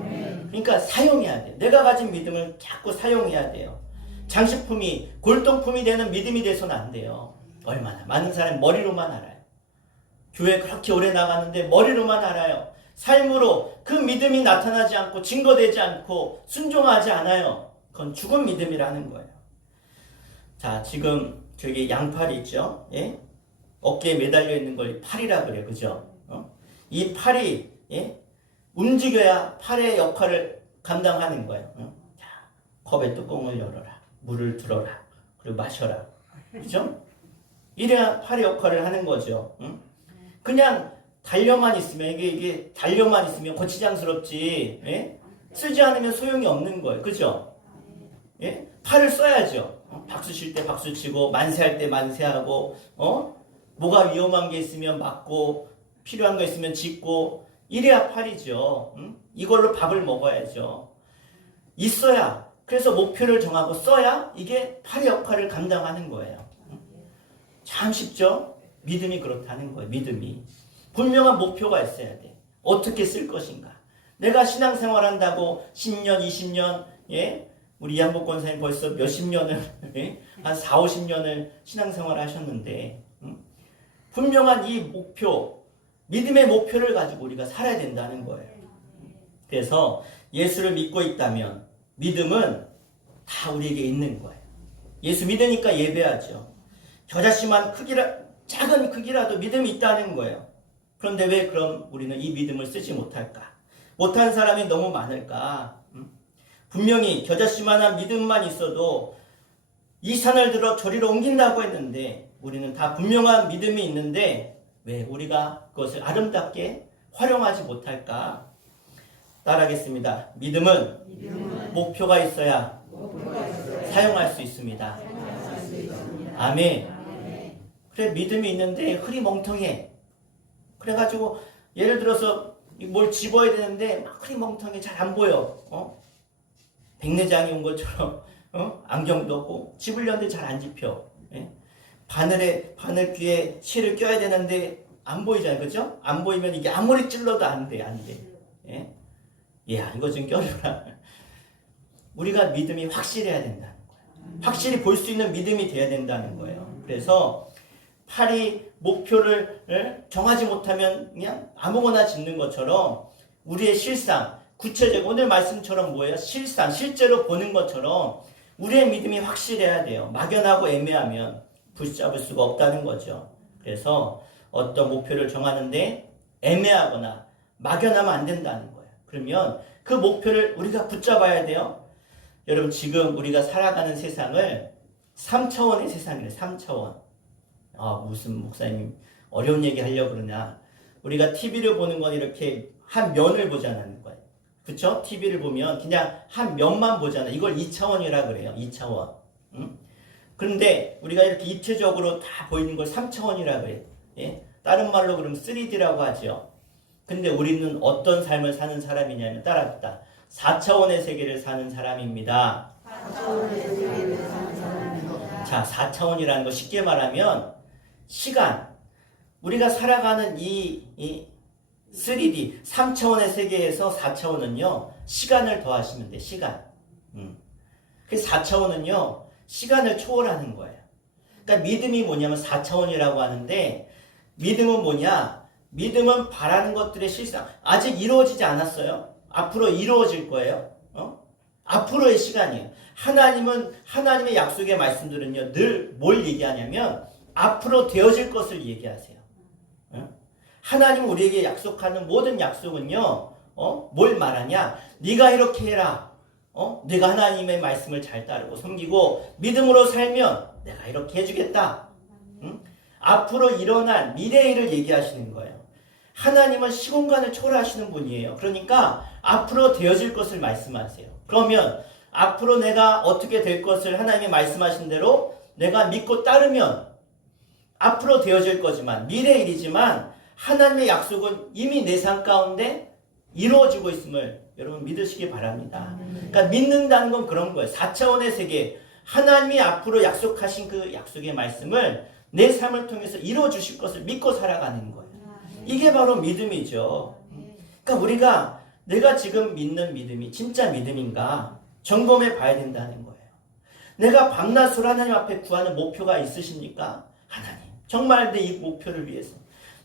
그러니까 사용해야 돼요. 내가 가진 믿음을 자꾸 사용해야 돼요. 장식품이 골동품이 되는 믿음이 돼서는 안 돼요. 얼마나 많은 사람이 머리로만 알아요. 교회 그렇게 오래 나가는데 머리로만 알아요. 삶으로 그 믿음이 나타나지 않고 증거되지 않고 순종하지 않아요. 그건 죽은 믿음이라는 거예요. 자, 지금 저기 양팔이 있죠? 예? 어깨에 매달려 있는 걸 팔이라 그래요. 그죠? 이 팔이 예? 움직여야 팔의 역할을 감당하는 거예요. 자, 컵의 뚜껑을 열어라. 물을 들어라. 그리고 마셔라. 그죠? 이래야 팔의 역할을 하는 거죠. 그냥 달려만 있으면 이게 달려만 있으면 거치장스럽지. 예? 쓰지 않으면 소용이 없는 거예요. 그죠? 예? 팔을 써야죠. 박수 칠 때 박수 치고 만세할 때 만세하고 뭐가 위험한 게 있으면 막고 필요한 거 있으면 짚고 이래야 팔이죠. 이걸로 밥을 먹어야죠. 있어야 그래서 목표를 정하고 써야 이게 팔의 역할을 감당하는 거예요. 참 쉽죠? 믿음이 그렇다는 거예요. 믿음이. 분명한 목표가 있어야 돼. 어떻게 쓸 것인가. 내가 신앙생활 한다고 10년, 20년, 예? 우리 이한복 권사님 벌써 몇십 년을, 예? 한 4, 50년을 신앙생활 하셨는데, 분명한 이 목표, 믿음의 목표를 가지고 우리가 살아야 된다는 거예요. 그래서 예수를 믿고 있다면 믿음은 다 우리에게 있는 거예요. 예수 믿으니까 예배하죠. 겨자씨만 작은 크기라도 믿음이 있다는 거예요. 그런데 왜 그럼 우리는 이 믿음을 쓰지 못할까? 못한 사람이 너무 많을까? 분명히 겨자씨만한 믿음만 있어도 이 산을 들어 저리로 옮긴다고 했는데 우리는 다 분명한 믿음이 있는데 왜 우리가 그것을 아름답게 활용하지 못할까? 따라하겠습니다. 믿음은 목표가 있어야 사용할 수 있습니다. 아멘. 그래, 믿음이 있는데 흐리멍텅해. 그래가지고 예를 들어서 뭘 집어야 되는데 막 흐리멍텅해. 잘 안 보여. 백내장이 온 것처럼 안경도 없고 집으려는데 잘 안 집혀. 예? 바늘 귀에 실을 껴야 되는데 안 보이잖아요. 그죠? 안 보이면 이게 아무리 찔러도 안 돼. 예? 야, 이거 좀 껴줘라. 우리가 믿음이 확실해야 된다는 거예요. 확실히 볼 수 있는 믿음이 돼야 된다는 거예요. 그래서 팔이 목표를 정하지 못하면 그냥 아무거나 짓는 것처럼 우리의 실상, 구체적 오늘 말씀처럼 뭐예요? 실제로 보는 것처럼 우리의 믿음이 확실해야 돼요. 막연하고 애매하면 붙잡을 수가 없다는 거죠. 그래서 어떤 목표를 정하는데 애매하거나 막연하면 안 된다는 거예요. 그러면 그 목표를 우리가 붙잡아야 돼요. 여러분, 지금 우리가 살아가는 세상을 3차원의 세상이래요. 3차원. 무슨 목사님 어려운 얘기 하려고 그러냐. 우리가 TV를 보는 건 이렇게 한 면을 보자는 거예요. 그쵸? TV를 보면 그냥 한 면만 보잖아요. 이걸 2차원이라 그래요. 2차원. 응? 그런데 우리가 이렇게 입체적으로 다 보이는 걸 3차원이라 그래요. 예? 다른 말로 그러면 3D라고 하죠. 근데 우리는 어떤 삶을 사는 사람이냐면 따라합시다. 4차원의 세계를 사는 사람입니다. 자, 4차원이라는 거 쉽게 말하면 시간. 우리가 살아가는 이 3D, 3차원의 세계에서 4차원은요, 시간을 더하시면 돼, 시간. 그래서 4차원은요, 시간을 초월하는 거예요. 그러니까 믿음이 뭐냐면 4차원이라고 하는데, 믿음은 뭐냐? 믿음은 바라는 것들의 실상. 아직 이루어지지 않았어요. 앞으로 이루어질 거예요. 앞으로의 시간이에요. 하나님의 약속의 말씀들은요, 늘 뭘 얘기하냐면, 앞으로 되어질 것을 얘기하세요. 하나님은 우리에게 약속하는 모든 약속은요, 뭘 말하냐? 네가 이렇게 해라. 네가 하나님의 말씀을 잘 따르고 섬기고 믿음으로 살면 내가 이렇게 해주겠다. 앞으로 일어날 미래의 일을 얘기하시는 거예요. 하나님은 시공간을 초월하시는 분이에요. 그러니까 앞으로 되어질 것을 말씀하세요. 그러면 앞으로 내가 어떻게 될 것을 하나님이 말씀하신 대로 내가 믿고 따르면 앞으로 되어질 거지만 미래의 일이지만 하나님의 약속은 이미 내 삶 가운데 이루어지고 있음을 여러분 믿으시기 바랍니다. 그러니까 믿는다는 건 그런 거예요. 4차원의 세계, 하나님이 앞으로 약속하신 그 약속의 말씀을 내 삶을 통해서 이루어 주실 것을 믿고 살아가는 거예요. 이게 바로 믿음이죠. 그러니까 우리가 내가 지금 믿는 믿음이 진짜 믿음인가 점검해 봐야 된다는 거예요. 내가 밤낮으로 하나님 앞에 구하는 목표가 있으십니까? 하나님, 정말 내 이 목표를 위해서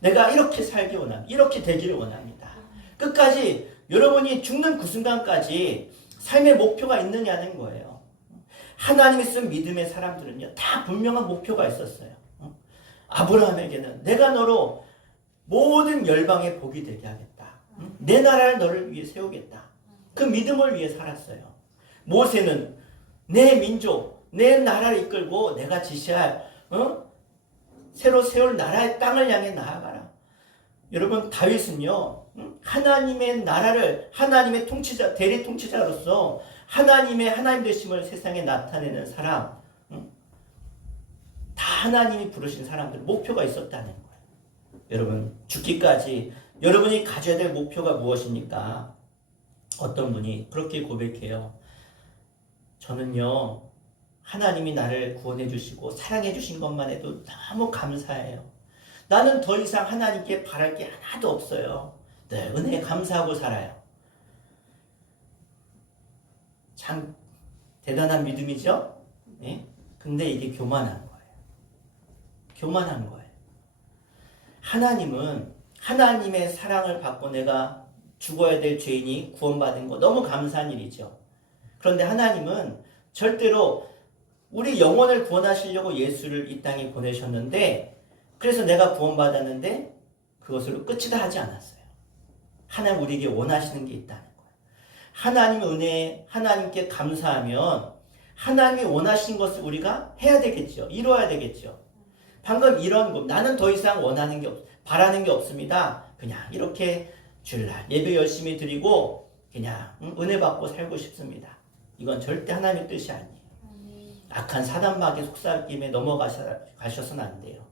내가 이렇게 살기 원합니다. 이렇게 되기를 원합니다. 끝까지 여러분이 죽는 그 순간까지 삶의 목표가 있느냐는 거예요. 하나님이 쓴 믿음의 사람들은요, 다 분명한 목표가 있었어요. 아브라함에게는 내가 너로 모든 열방의 복이 되게 하겠다. 내 나라를 너를 위해 세우겠다. 그 믿음을 위해 살았어요. 모세는 내 민족, 내 나라를 이끌고 내가 지시할 새로 세울 나라의 땅을 향해 나아가라. 여러분, 다윗은요, 하나님의 나라를 하나님의 통치자, 대리 통치자로서 하나님 되심을 세상에 나타내는 사람, 다 하나님이 부르신 사람들 목표가 있었다는 거예요. 여러분, 죽기까지 여러분이 가져야 될 목표가 무엇입니까? 어떤 분이 그렇게 고백해요. 저는요, 하나님이 나를 구원해 주시고 사랑해 주신 것만 해도 너무 감사해요. 나는 더 이상 하나님께 바랄 게 하나도 없어요. 늘 은혜에 감사하고 살아요. 참 대단한 믿음이죠? 네? 근데 이게 교만한 거예요. 교만한 거예요. 하나님은 하나님의 사랑을 받고 내가 죽어야 될 죄인이 구원받은 거 너무 감사한 일이죠. 그런데 하나님은 절대로 우리 영혼을 구원하시려고 예수를 이 땅에 보내셨는데, 그래서 내가 구원받았는데 그것으로 끝이다 하지 않았어요. 하나님 우리에게 원하시는 게 있다는 거예요. 하나님의 은혜에 하나님께 감사하면 하나님이 원하신 것을 우리가 해야 되겠죠. 이루어야 되겠죠. 방금 이런 거, 나는 더 이상 원하는 게 바라는 게 없습니다. 그냥 이렇게 주일날 예배 열심히 드리고 그냥 은혜 받고 살고 싶습니다. 이건 절대 하나님의 뜻이 아니에요. 악한 사단마귀의 속삭임에 넘어가셔서는 안 돼요.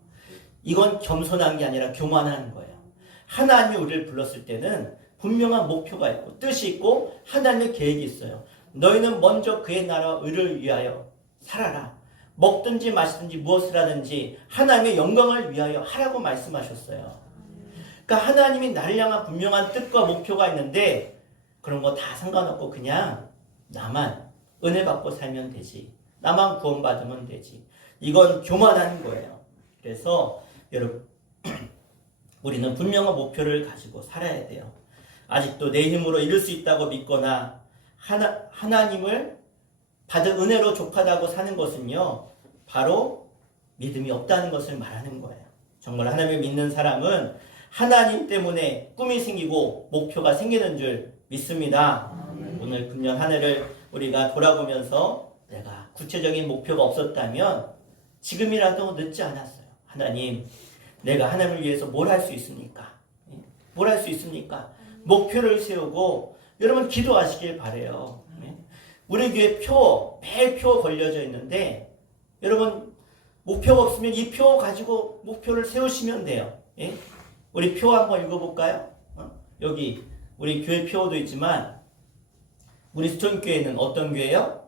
이건 겸손한 게 아니라 교만한 거예요. 하나님이 우리를 불렀을 때는 분명한 목표가 있고 뜻이 있고 하나님의 계획이 있어요. 너희는 먼저 그의 나라와 의를 위하여 살아라. 먹든지 마시든지 무엇을 하든지 하나님의 영광을 위하여 하라고 말씀하셨어요. 그러니까 하나님이 나를 향한 분명한 뜻과 목표가 있는데 그런 거 다 상관없고 그냥 나만 은혜 받고 살면 되지. 나만 구원받으면 되지. 이건 교만한 거예요. 그래서 여러분, 우리는 분명한 목표를 가지고 살아야 돼요. 아직도 내 힘으로 이룰 수 있다고 믿거나 하나님을 받은 은혜로 족하다고 사는 것은요, 바로 믿음이 없다는 것을 말하는 거예요. 정말 하나님을 믿는 사람은 하나님 때문에 꿈이 생기고 목표가 생기는 줄 믿습니다. 오늘 금년 한 해를 우리가 돌아보면서 내가 구체적인 목표가 없었다면 지금이라도 늦지 않았어요. 하나님, 내가 하나님을 위해서 뭘 할 수 있습니까? 뭘 할 수 있습니까? 목표를 세우고 여러분 기도하시길 바래요. 우리 교회 매일 표 걸려져 있는데 여러분 목표가 없으면 이 표 가지고 목표를 세우시면 돼요. 우리 표 한번 읽어볼까요? 여기 우리 교회 표도 있지만 우리 수천교회는 어떤 교회요?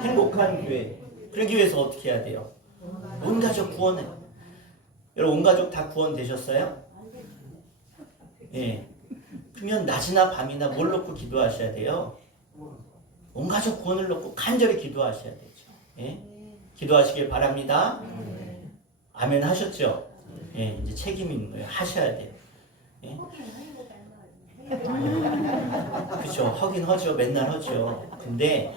행복한 교회. 그러기 위해서 어떻게 해야 돼요? 온 가족 구원해. 여러분 온 가족 다 구원되셨어요? 예. 그러면 낮이나 밤이나 뭘 놓고 기도하셔야 돼요? 온 가족 구원을 놓고 간절히 기도하셔야 되죠. 예? 기도하시길 바랍니다. 아멘 하셨죠? 예, 이제 책임이 있는 거예요. 하셔야 돼요. 예? 그렇죠. 하긴 하죠. 맨날 하죠. 근데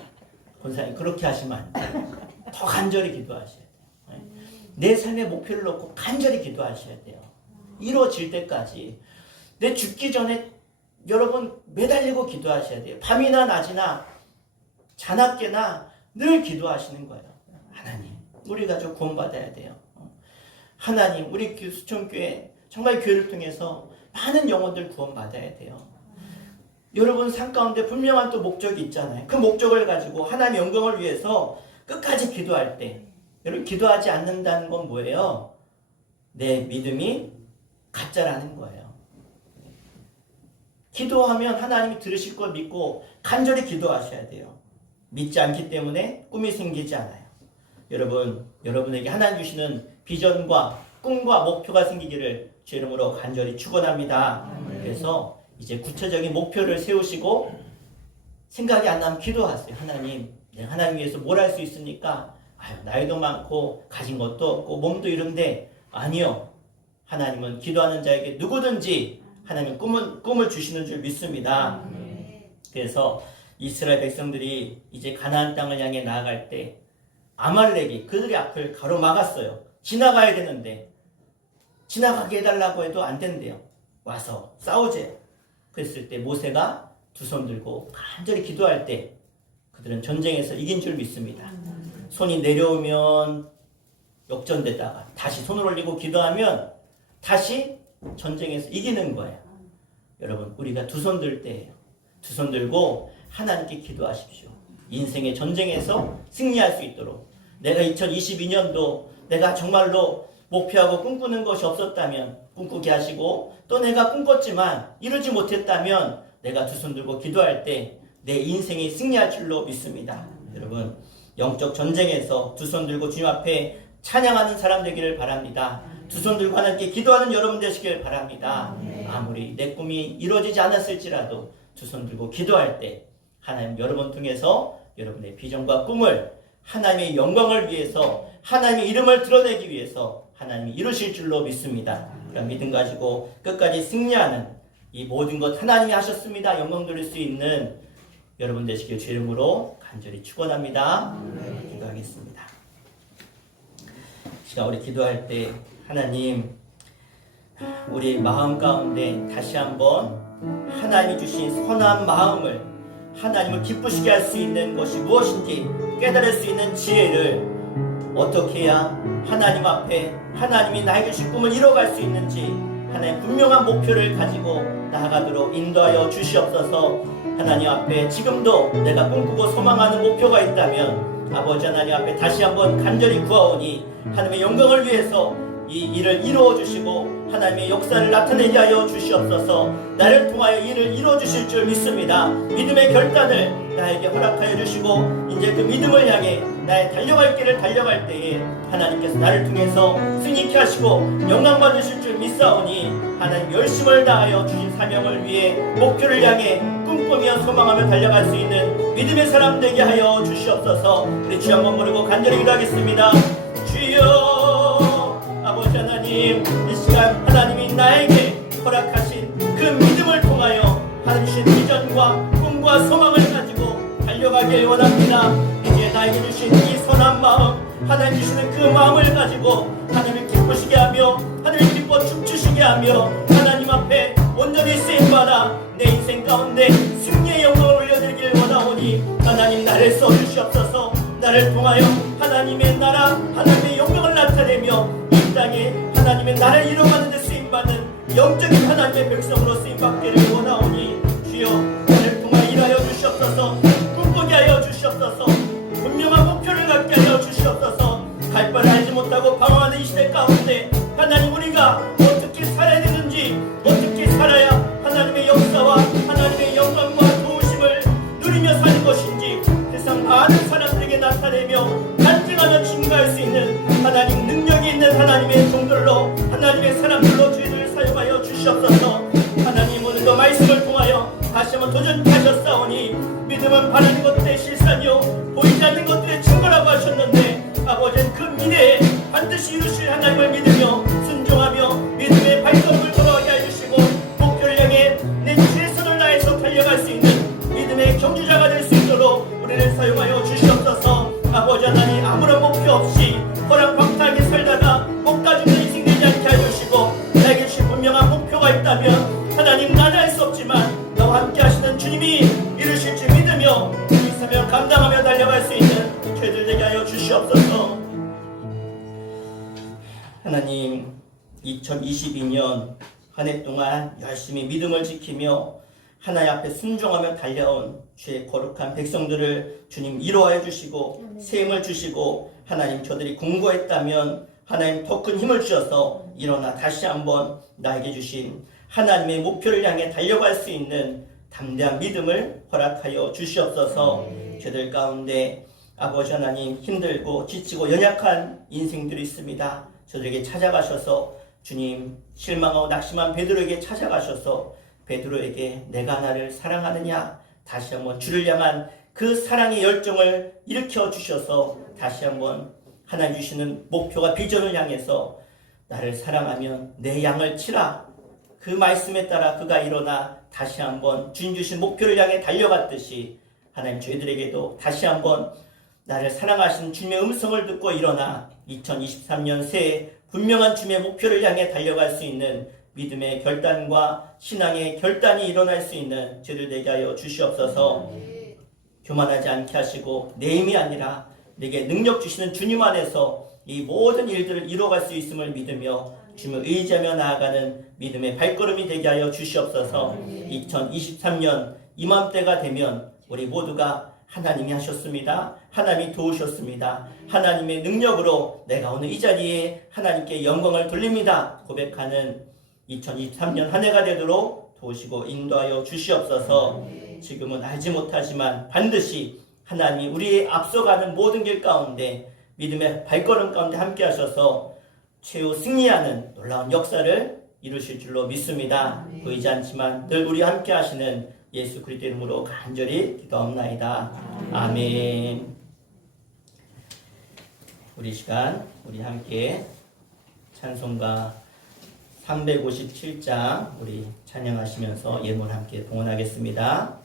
권사님 그렇게 하시면 안 돼요. 더 간절히 기도하셔야 돼요. 예? 내 삶의 목표를 놓고 간절히 기도하셔야 돼요. 이루어질 때까지. 내 죽기 전에 여러분 매달리고 기도하셔야 돼요. 밤이나 낮이나 자나깨나 늘 기도하시는 거예요. 하나님, 우리 가족 구원받아야 돼요. 하나님, 우리 수천교회 정말 교회를 통해서 많은 영혼들 구원받아야 돼요. 여러분 삶 가운데 분명한 또 목적이 있잖아요. 그 목적을 가지고 하나님의 영광을 위해서 끝까지 기도할 때 여러분 기도하지 않는다는 건 뭐예요? 내 믿음이 가짜라는 거예요. 기도하면 하나님이 들으실 걸 믿고 간절히 기도하셔야 돼요. 믿지 않기 때문에 꿈이 생기지 않아요. 여러분에게 하나님 주시는 비전과 꿈과 목표가 생기기를 주 이름으로 간절히 축원합니다. 그래서 이제 구체적인 목표를 세우시고 생각이 안 나면 기도하세요. 하나님, 내가 하나님 위해서 뭘 할 수 있습니까? 나이도 많고 가진 것도 없고 몸도 이런데 아니요. 하나님은 기도하는 자에게 누구든지 하나님 꿈을 주시는 줄 믿습니다. 그래서 이스라엘 백성들이 이제 가나안 땅을 향해 나아갈 때 아말렉이 그들의 앞을 가로막았어요. 지나가야 되는데 지나가게 해달라고 해도 안 된대요. 와서 싸우재. 그랬을 때 모세가 두 손 들고 간절히 기도할 때 그들은 전쟁에서 이긴 줄 믿습니다. 손이 내려오면 역전되다가 다시 손을 올리고 기도하면 다시 전쟁에서 이기는 거예요. 여러분 우리가 두 손 들 때예요. 두 손 들고 하나님께 기도하십시오. 인생의 전쟁에서 승리할 수 있도록 내가 2022년도 내가 정말로 목표하고 꿈꾸는 것이 없었다면 꿈꾸게 하시고 또 내가 꿈꿨지만 이루지 못했다면 내가 두 손 들고 기도할 때 내 인생이 승리할 줄로 믿습니다. 여러분 영적 전쟁에서 두 손 들고 주님 앞에 찬양하는 사람 되기를 바랍니다. 두 손 들고 하나님께 기도하는 여러분 되시길 바랍니다. 아무리 내 꿈이 이루어지지 않았을지라도 두 손 들고 기도할 때 하나님 여러분 통해서 여러분의 비전과 꿈을 하나님의 영광을 위해서 하나님의 이름을 드러내기 위해서 하나님이 이루실 줄로 믿습니다. 그런 믿음 가지고 끝까지 승리하는 이 모든 것 하나님이 하셨습니다. 영광 돌릴 수 있는 여러분 되시길 주 이름으로 간절히 축원합니다. 기도하겠습니다. 시간 우리 기도할 때 하나님 우리 마음 가운데 다시 한번 하나님이 주신 선한 마음을 하나님을 기쁘시게 할 수 있는 것이 무엇인지 깨달을 수 있는 지혜를 어떻게 해야 하나님 앞에 하나님이 나에게 주신 꿈을 이뤄갈 수 있는지 하나님 분명한 목표를 가지고 나아가도록 인도하여 주시옵소서. 하나님 앞에 지금도 내가 꿈꾸고 소망하는 목표가 있다면 아버지 하나님 앞에 다시 한번 간절히 구하오니 하나님의 영광을 위해서 이 일을 이루어 주시고 하나님의 역사를 나타내게 하여 주시옵소서. 나를 통하여 일을 이루어 주실 줄 믿습니다. 믿음의 결단을 나에게 허락하여 주시고 이제 그 믿음을 향해 나의 달려갈 길을 달려갈 때에 하나님께서 나를 통해서 승리케 하시고 영광 받으실 줄 믿사오니 하나님 열심을 다하여 주신 사명을 위해 목표를 향해 꿈꾸며 소망하며 달려갈 수 있는 믿음의 사람 되게 하여 주시옵소서. 우리 주 한번 부르고 간절히 기도하겠습니다. 주여 아버지 하나님 이 시간 하나님이 나에게 허락하신 그 믿음을 통하여 하나님 주신 비전과 꿈과 소망을 가지고 달려가길 원합니다. 이제 나에게 주신 이 선한 마음 하나님 주시는 그 마음을 가지고 하나님을 기쁘시게 하며 하나님을 기뻐 춤추시게 하며 하나님 앞에 온전히 쓰임받아 내 인생 가운데 승리의 영광을 올려드리길 원하오니 하나님 나를 써주시옵소서. 나를 통하여 하나님의 나라 하나님의 영광을 나타내며 이 땅에 하나님의 나를 이뤄가는 데 쓰임받는 영적인 하나님의 백성으로 쓰임받기를 원하오니 주여 나를 통하여 일하여 주시옵소서. 꿈꾸게 하여 주시옵소서. 분명한 목표를 갖게 하여 주시옵소서. 갈 바를 알지 못하고 방황하는 이 시대 가운데 하나님 우리가 어떻게 살아야 되는지, 어떻게 살아야 하나님의 역사와 하나님의 영광과 도우심을 누리며 사는 것인지 세상 많은 사람들에게 나타내며 간증하며 증거할 수 있는 하나님 능력이 있는 하나님의 종들로, 하나님의 사람들로 저희들을 사용하여 주시옵소서. 하나님 오늘도 말씀을 통하여 다시 한번 도전하셨사오니 믿음은 바라는 것들의 실상이요 보이지 않는 것들의 증거라고 하셨는데 아버지는 그 미래에 반드시 이루실 하나님을 믿으며 순종하며 믿음의 발걸음을 걸어가게 해주시고 목표를 향해 내 최선을 다해서 달려갈 수 있는 믿음의 경주자가 될 수 있도록 우리를 사용하여 주시옵소서. 아버지 하나님 아무런 목표 없이 호락방탕하게 살다가 목다 죽는 인생 되지 않게 해주시고 나에게 주신 분명한 목표가 있다면 하나님 나는 할 수 없지만 나와 함께 하시는 주님이 이루실 줄 믿으며 인사며 감당하며 달려갈 수 있는 죄들 되게 하여 주시옵소서. 하나님 2022년 한 해 동안 열심히 믿음을 지키며 하나님 앞에 순종하며 달려온 주의 거룩한 백성들을 주님 위로하여 주시고 세임을 주시고 하나님 저들이 공고했다면 하나님 더 큰 힘을 주셔서 일어나 다시 한번 나에게 주신 하나님의 목표를 향해 달려갈 수 있는 담대한 믿음을 허락하여 주시옵소서. 저들 가운데 아버지 하나님 힘들고 지치고 연약한 인생들이 있습니다. 저들에게 찾아가셔서 주님 실망하고 낙심한 베드로에게 찾아가셔서 베드로에게 내가 나를 사랑하느냐 다시 한번 주를 향한 그 사랑의 열정을 일으켜 주셔서 다시 한번 하나님 주시는 목표와 비전을 향해서 나를 사랑하면 내 양을 치라 그 말씀에 따라 그가 일어나 다시 한번 주님 주신 목표를 향해 달려갔듯이 하나님 저희들에게도 다시 한번 나를 사랑하시는 주님의 음성을 듣고 일어나 2023년 새해 분명한 주님의 목표를 향해 달려갈 수 있는 믿음의 결단과 신앙의 결단이 일어날 수 있는 저희들 되게 하여 주시옵소서. 교만하지 않게 하시고 내 힘이 아니라 내게 능력 주시는 주님 안에서 이 모든 일들을 이뤄갈 수 있음을 믿으며 주님을 의지하며 나아가는 믿음의 발걸음이 되게 하여 주시옵소서. 2023년 이맘때가 되면 우리 모두가 하나님이 하셨습니다. 하나님이 도우셨습니다. 하나님의 능력으로 내가 오늘 이 자리에 하나님께 영광을 돌립니다. 고백하는 2023년 한 해가 되도록 도우시고 인도하여 주시옵소서. 지금은 알지 못하지만 반드시 하나님이 우리의 앞서가는 모든 길 가운데 믿음의 발걸음 가운데 함께 하셔서 최후 승리하는 놀라운 역사를 이루실 줄로 믿습니다. 보이지 않지만 늘 우리 함께 하시는 예수 그리스도 이름으로 간절히 기도합나이다. 아멘. 우리 시간 우리 함께 찬송가 357장 우리 찬양하시면서 예물 함께 동원하겠습니다.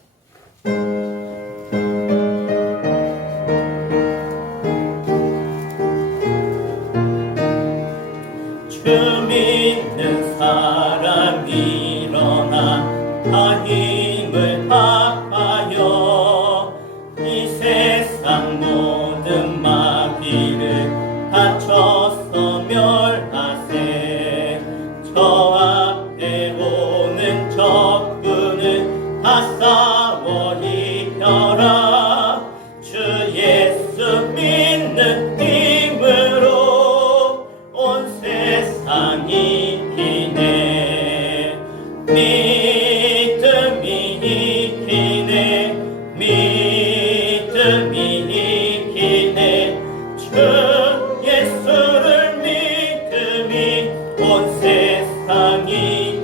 주 믿는 사람 일어나 다 힘을 다하여 이 세상 모든 마귀를 다쳐서 멸하세. 저 앞에 오는 적군을 다 싸워 이겨라. 주 예수 믿는 힘으로 온 세상이 이기네. 믿음이 이기네. 믿음이 이기네. 주 예수를 믿음이 온 세상이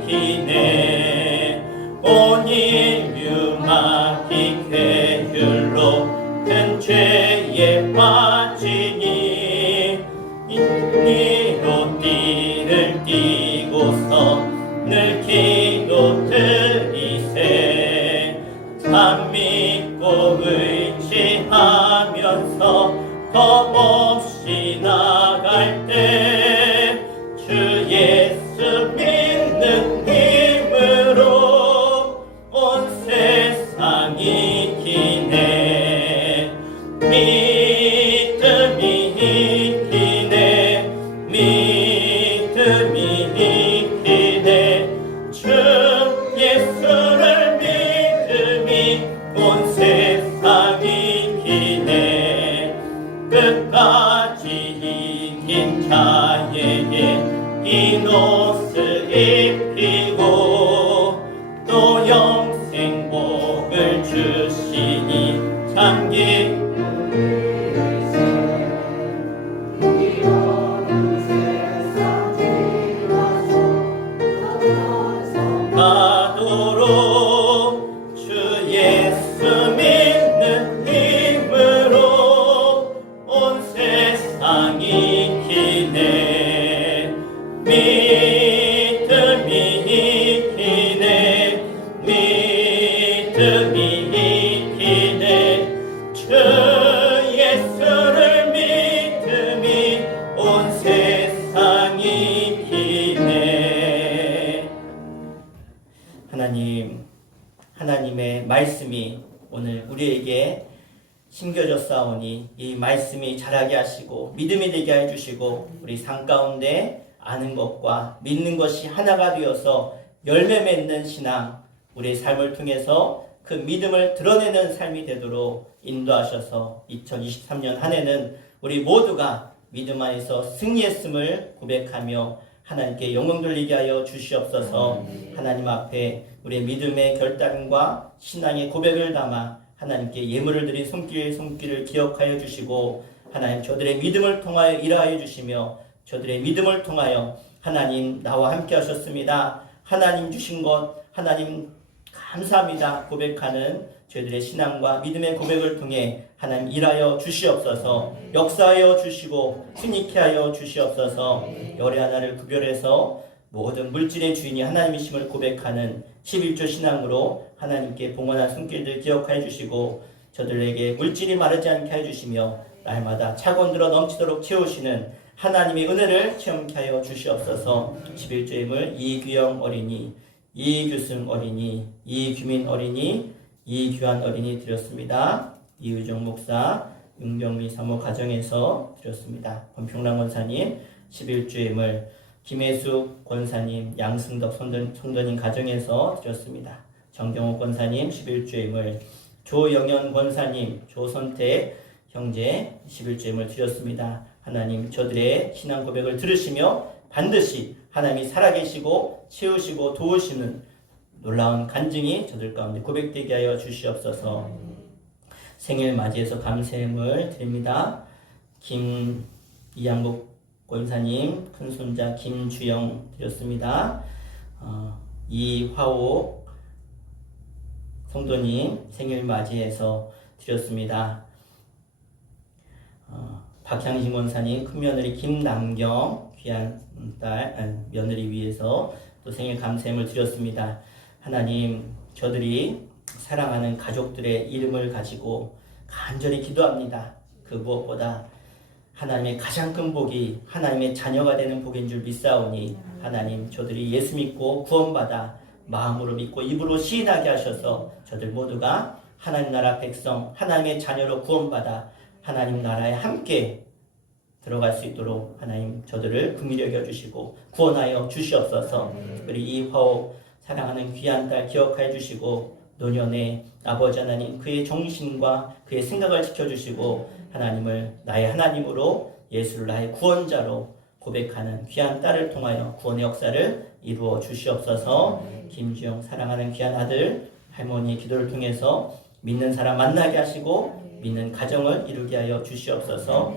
이기네. 온 인류 마귀 괴율로 큰 죄에 빠지니 이리로 띠를 띠고서 늘 기도 드리세. 참 믿고 의지하면서 겁없이 나갈 때 주 예수 믿는 힘으로 온 세상이 이기네. 믿음이 이기네. 믿음이 빈 자에게 흰 옷을 입히고 또 영생복을 주시니 참기 가도록 주 예수 믿는 힘으로 온 세상이 기네 믿음이 기네 믿음이 기네 주 예수를 믿음이 온 세상이 기네. 하나님의 말씀이 오늘 우리에게 심겨졌사오니 이 말씀이 자라게 하시고 믿음이 되게 해주시고 우리 삶 가운데 아는 것과 믿는 것이 하나가 되어서 열매 맺는 신앙, 우리의 삶을 통해서 그 믿음을 드러내는 삶이 되도록 인도하셔서 2023년 한 해는 우리 모두가 믿음 안에서 승리했음을 고백하며 하나님께 영광 돌리게 하여 주시옵소서. 하나님 앞에 우리의 믿음의 결단과 신앙의 고백을 담아 하나님께 예물을 드린 손길을 기억하여 주시고 하나님 저들의 믿음을 통하여 일하여 주시며 저들의 믿음을 통하여 하나님 나와 함께 하셨습니다. 하나님 주신 것 하나님 감사합니다 고백하는 저희들의 신앙과 믿음의 고백을 통해 하나님 일하여 주시옵소서. 역사하여 주시고 승리케 하여 주시옵소서. 열의 하나를 구별해서 모든 물질의 주인이 하나님이심을 고백하는 11조 신앙으로 하나님께 봉헌한 손길들 기억하여 주시고 저들에게 물질이 마르지 않게 해주시며 날마다 차곤들어 넘치도록 채우시는 하나님의 은혜를 체험케 하여 주시옵소서. 11조의 물 이규영 어린이, 이규승 어린이, 이규민 어린이, 이규환 어린이 드렸습니다. 이의정 목사, 윤경미 사모 가정에서 드렸습니다. 권평랑 권사님 11조의 물, 김혜숙 권사님, 양승덕 성도님 가정에서 드렸습니다. 정경호 권사님 11조의 물, 조영현 권사님, 조선태 형제 11조의 물 드렸습니다. 하나님 저들의 신앙 고백을 들으시며 반드시 하나님이 살아계시고 채우시고 도우시는 놀라운 간증이 저들 가운데 고백되게 하여 주시옵소서. 생일 맞이해서 감사함을 드립니다. 이양복 권사님 큰손자 김주영 드렸습니다. 이화옥 성도님 생일 맞이해서 드렸습니다. 박향신 권사님 큰며느리 김남경 귀한 며느리 위해서 또 생일 감사함을 드렸습니다. 하나님 저들이 사랑하는 가족들의 이름을 가지고 간절히 기도합니다. 그 무엇보다 하나님의 가장 큰 복이 하나님의 자녀가 되는 복인 줄 믿사오니 하나님 저들이 예수 믿고 구원받아 마음으로 믿고 입으로 시인하게 하셔서 저들 모두가 하나님 나라 백성 하나님의 자녀로 구원받아 하나님 나라에 함께 들어갈 수 있도록 하나님 저들을 긍휼히 여겨주시고 구원하여 주시옵소서. 특별히 이화옥 사랑하는 귀한 딸 기억하여 주시고 노년의 아버지 하나님 그의 정신과 그의 생각을 지켜주시고 하나님을 나의 하나님으로 예수를 나의 구원자로 고백하는 귀한 딸을 통하여 구원의 역사를 이루어 주시옵소서. 김주영 사랑하는 귀한 아들 할머니 기도를 통해서 믿는 사람 만나게 하시고 믿는 가정을 이루게 하여 주시옵소서.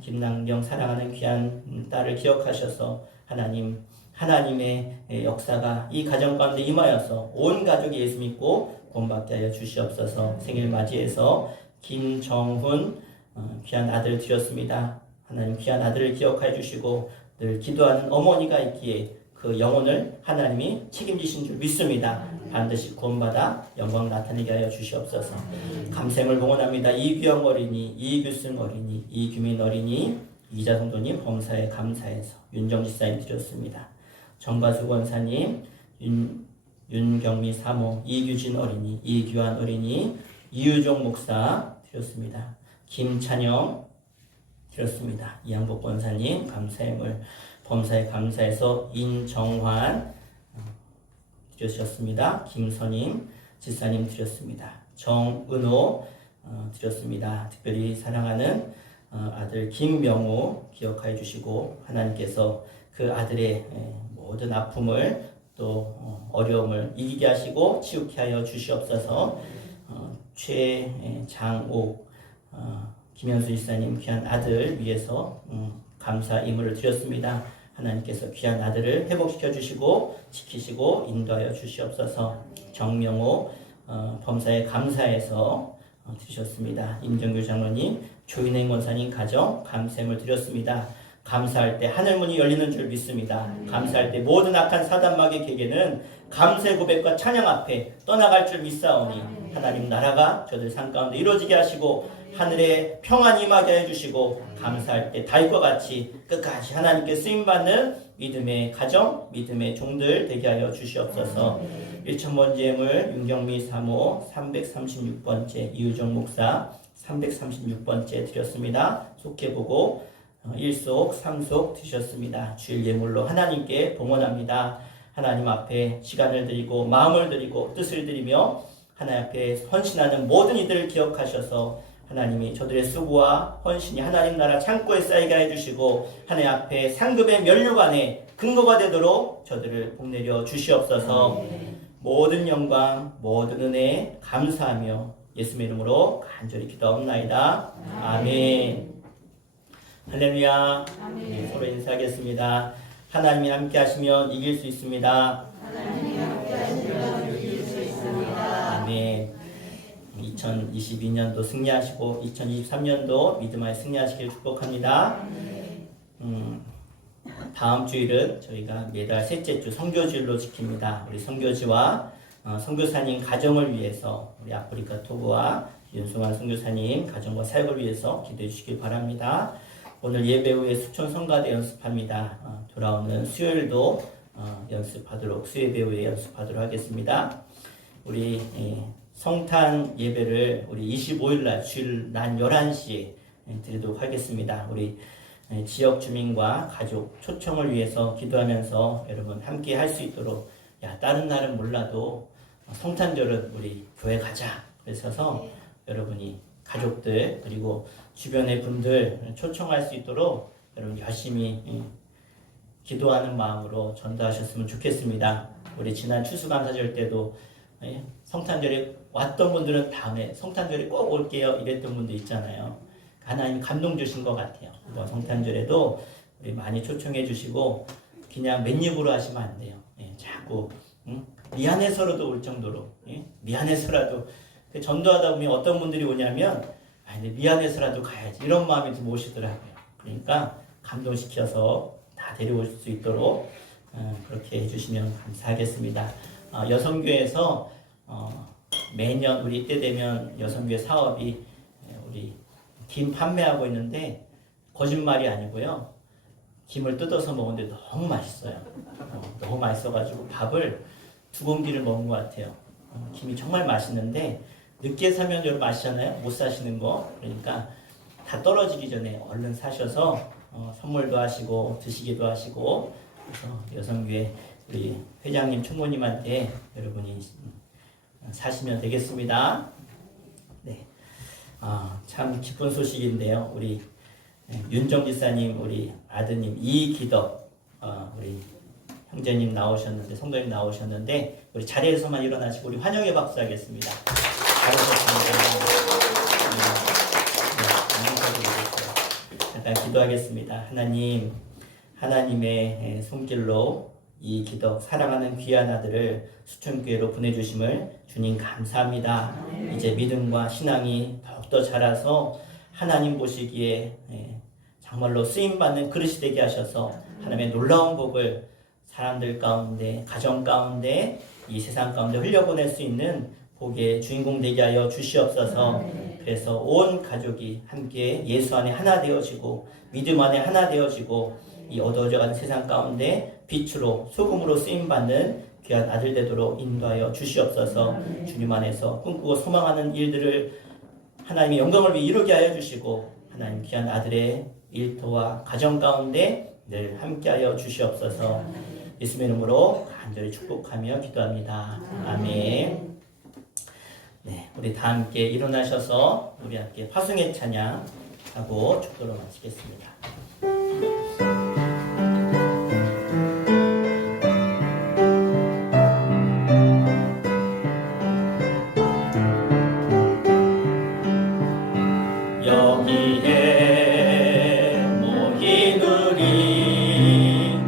김남경 사랑하는 귀한 딸을 기억하셔서 하나님의 역사가 이 가정 가운데 임하여서 온 가족이 예수 믿고 구원받게 하여 주시옵소서. 생일 맞이해서 김정훈 귀한 아들 드렸습니다. 하나님 귀한 아들을 기억하여 주시고 늘 기도하는 어머니가 있기에 그 영혼을 하나님이 책임지신 줄 믿습니다. 반드시 구원받아 영광 나타내게 하여 주시옵소서. 감샘을 봉헌합니다. 이규영 어린이, 이규승 어린이, 이규민 어린이, 이자성도님 범사에 감사해서 윤정지사님 드렸습니다. 정가수 권사님, 윤경미 사모, 이규진 어린이, 이규환 어린이, 이유종 목사 드렸습니다. 김찬영 드렸습니다. 이양복 권사님 감사함을 범사에 감사해서 인정환 드렸습니다. 김선임 지사님 드렸습니다. 정은호 드렸습니다. 특별히 사랑하는 아들 김명우 기억하여 주시고 하나님께서 그 아들의 모든 아픔을 또 어려움을 이기게 하시고 치유케 하여 주시옵소서. 최장옥 김현수 일사님 귀한 아들 위해서 감사 임무를 드렸습니다. 하나님께서 귀한 아들을 회복시켜 주시고 지키시고 인도하여 주시옵소서. 정명호 범사에 감사해서 드리셨습니다. 임정규 장로님, 조인행 권사님 가정 감사임을 드렸습니다. 감사할 때 하늘문이 열리는 줄 믿습니다. 감사할 때 모든 악한 사단마귀의 계계는 감사의 고백과 찬양 앞에 떠나갈 줄 믿사오니 하나님 나라가 저들 삶 가운데 이루어지게 하시고 하늘에 평안이 임하게 해주시고 감사할 때 다윗과 같이 끝까지 하나님께 쓰임받는 믿음의 가정, 믿음의 종들 되게 하여 주시옵소서. 1,000번 예물 윤경미 사모 336번째 이유정 목사 336번째 드렸습니다. 속해보고 1속, 3속 드셨습니다. 주일 예물로 하나님께 봉헌합니다. 하나님 앞에 시간을 드리고 마음을 드리고 뜻을 드리며 하나님 앞에 헌신하는 모든 이들을 기억하셔서 하나님이 저들의 수고와 헌신이 하나님 나라 창고에 쌓이게 해주시고 하나님 앞에 상급의 면류관에 근거가 되도록 저들을 복내려 주시옵소서. 모든 영광, 모든 은혜 감사하며 예수의 이름으로 간절히 기도하옵나이다. 아멘. 할렐루야. 네, 서로 인사하겠습니다. 하나님이 함께 하시면 이길 수 있습니다. 하나님이 함께 하시면 이길 수 있습니다. 아멘. 2022년도 승리하시고 2023년도 믿음 안에 승리하시길 축복합니다. 다음 주일은 저희가 매달 셋째 주 선교주일로 지킵니다. 우리 선교지와 선교사님 가정을 위해서 우리 아프리카 토고와 윤승환 선교사님 가정과 사역을 위해서 기도해 주시기 바랍니다. 오늘 예배 후에 수천 성가대 연습합니다. 돌아오는 수요일도 연습하도록 수예배 후에 연습하도록 하겠습니다. 우리 성탄 예배를 우리 25일날 주일 난 11시에 드리도록 하겠습니다. 우리 지역 주민과 가족 초청을 위해서 기도하면서 여러분 함께 할 수 있도록 다른 날은 몰라도 성탄절은 우리 교회 가자 그래서 여러분이 가족들 그리고 주변의 분들 초청할 수 있도록 여러분 열심히 기도하는 마음으로 전도하셨으면 좋겠습니다. 우리 지난 추수감사절 때도 성탄절에 왔던 분들은 다음에 성탄절에 꼭 올게요 이랬던 분도 있잖아요. 하나님 감동 주신 것 같아요. 성탄절에도 우리 많이 초청해 주시고 그냥 맨입으로 하시면 안 돼요. 자꾸 미안해서라도 올 정도로 미안해서라도 전도하다 보면 어떤 분들이 오냐면 근데 미안해서라도 가야지 이런 마음이 좀 오시더라고요. 그러니까 감동시켜서 다 데려올 수 있도록 그렇게 해주시면 감사하겠습니다. 여성교회에서 매년 우리 이때 되면 여성교회 사업이 우리 김 판매하고 있는데 거짓말이 아니고요. 김을 뜯어서 먹는데 너무 맛있어요. 너무 맛있어가지고 밥을 2공기를 먹은 것 같아요. 김이 정말 맛있는데 늦게 사면 여러분 아시잖아요. 못 사시는 거. 그러니까 다 떨어지기 전에 얼른 사셔서 선물도 하시고 드시기도 하시고 그래서 여성교회 우리 회장님 총무님한테 여러분이 사시면 되겠습니다. 네, 참 기쁜 소식인데요. 우리 윤정 지사님 우리 아드님 이기덕 우리 형제님 나오셨는데 성도님 나오셨는데 우리 자리에서만 일어나시고 우리 환영의 박수 하겠습니다. 잘하셨습니다. 잠깐 기도하겠습니다. 하나님의 손길로 이 기덕 사랑하는 귀한 아들을 수천교회로 보내주심을 주님 감사합니다. 이제 믿음과 신앙이 더욱더 자라서 하나님 보시기에 정말로 쓰임받는 그릇이 되게 하셔서 하나님의 놀라운 복을 사람들 가운데 가정 가운데 이 세상 가운데 흘려보낼 수 있는 복의 주인공 되게 하여 주시옵소서. 그래서 온 가족이 함께 예수 안에 하나 되어지고 믿음 안에 하나 되어지고 이 어두워져가는 세상 가운데 빛으로 소금으로 쓰임받는 귀한 아들 되도록 인도하여 주시옵소서. 주님 안에서 꿈꾸고 소망하는 일들을 하나님의 영광을 위해 이루게 하여 주시고 하나님 귀한 아들의 일터와 가정 가운데 늘 함께하여 주시옵소서. 예수의 이름으로 간절히 축복하며 기도합니다. 아멘. 네, 우리 다 함께 일어나셔서 우리 함께 파송의 찬양 하고 축도로 마치겠습니다. 여기에 모인 우리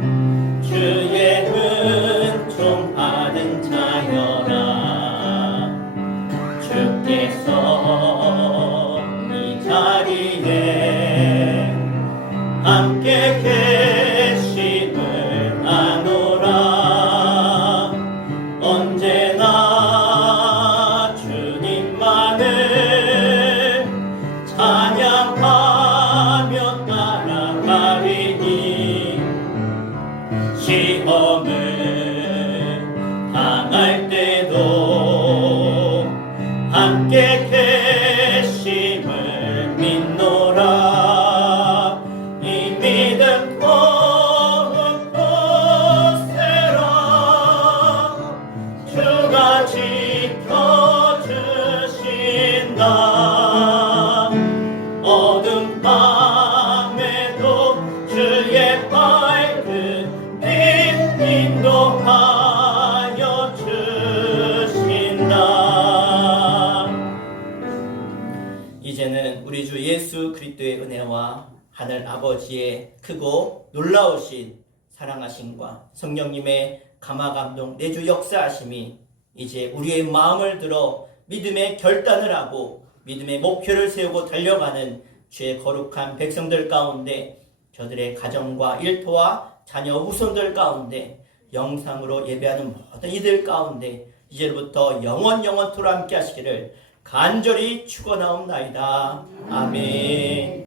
주의 은총 받은 자여라. 주께서 이 자리에 함께 계심을 아노라. 언제나 주님만을 찬양하며 따라가리니 시험을 당할 때도 함께 계심을 믿노라. 이 믿음 꼭 굳세라. 주가 지켜주신다. 어둠 밤에도 주의 밝은 빛 인도하여 주신다. 이제는 우리 주 예수 그리스도의 은혜와 하늘 아버지의 크고 놀라우신 사랑하심과 성령님의 감화감동 내주 역사하심이 이제 우리의 마음을 들어 믿음의 결단을 하고 믿음의 목표를 세우고 달려가는 주의 거룩한 백성들 가운데, 저들의 가정과 일터와 자녀 후손들 가운데, 영상으로 예배하는 모든 이들 가운데 이제부터 영원토록 함께 하시기를 간절히 축원하옵나이다. 아멘.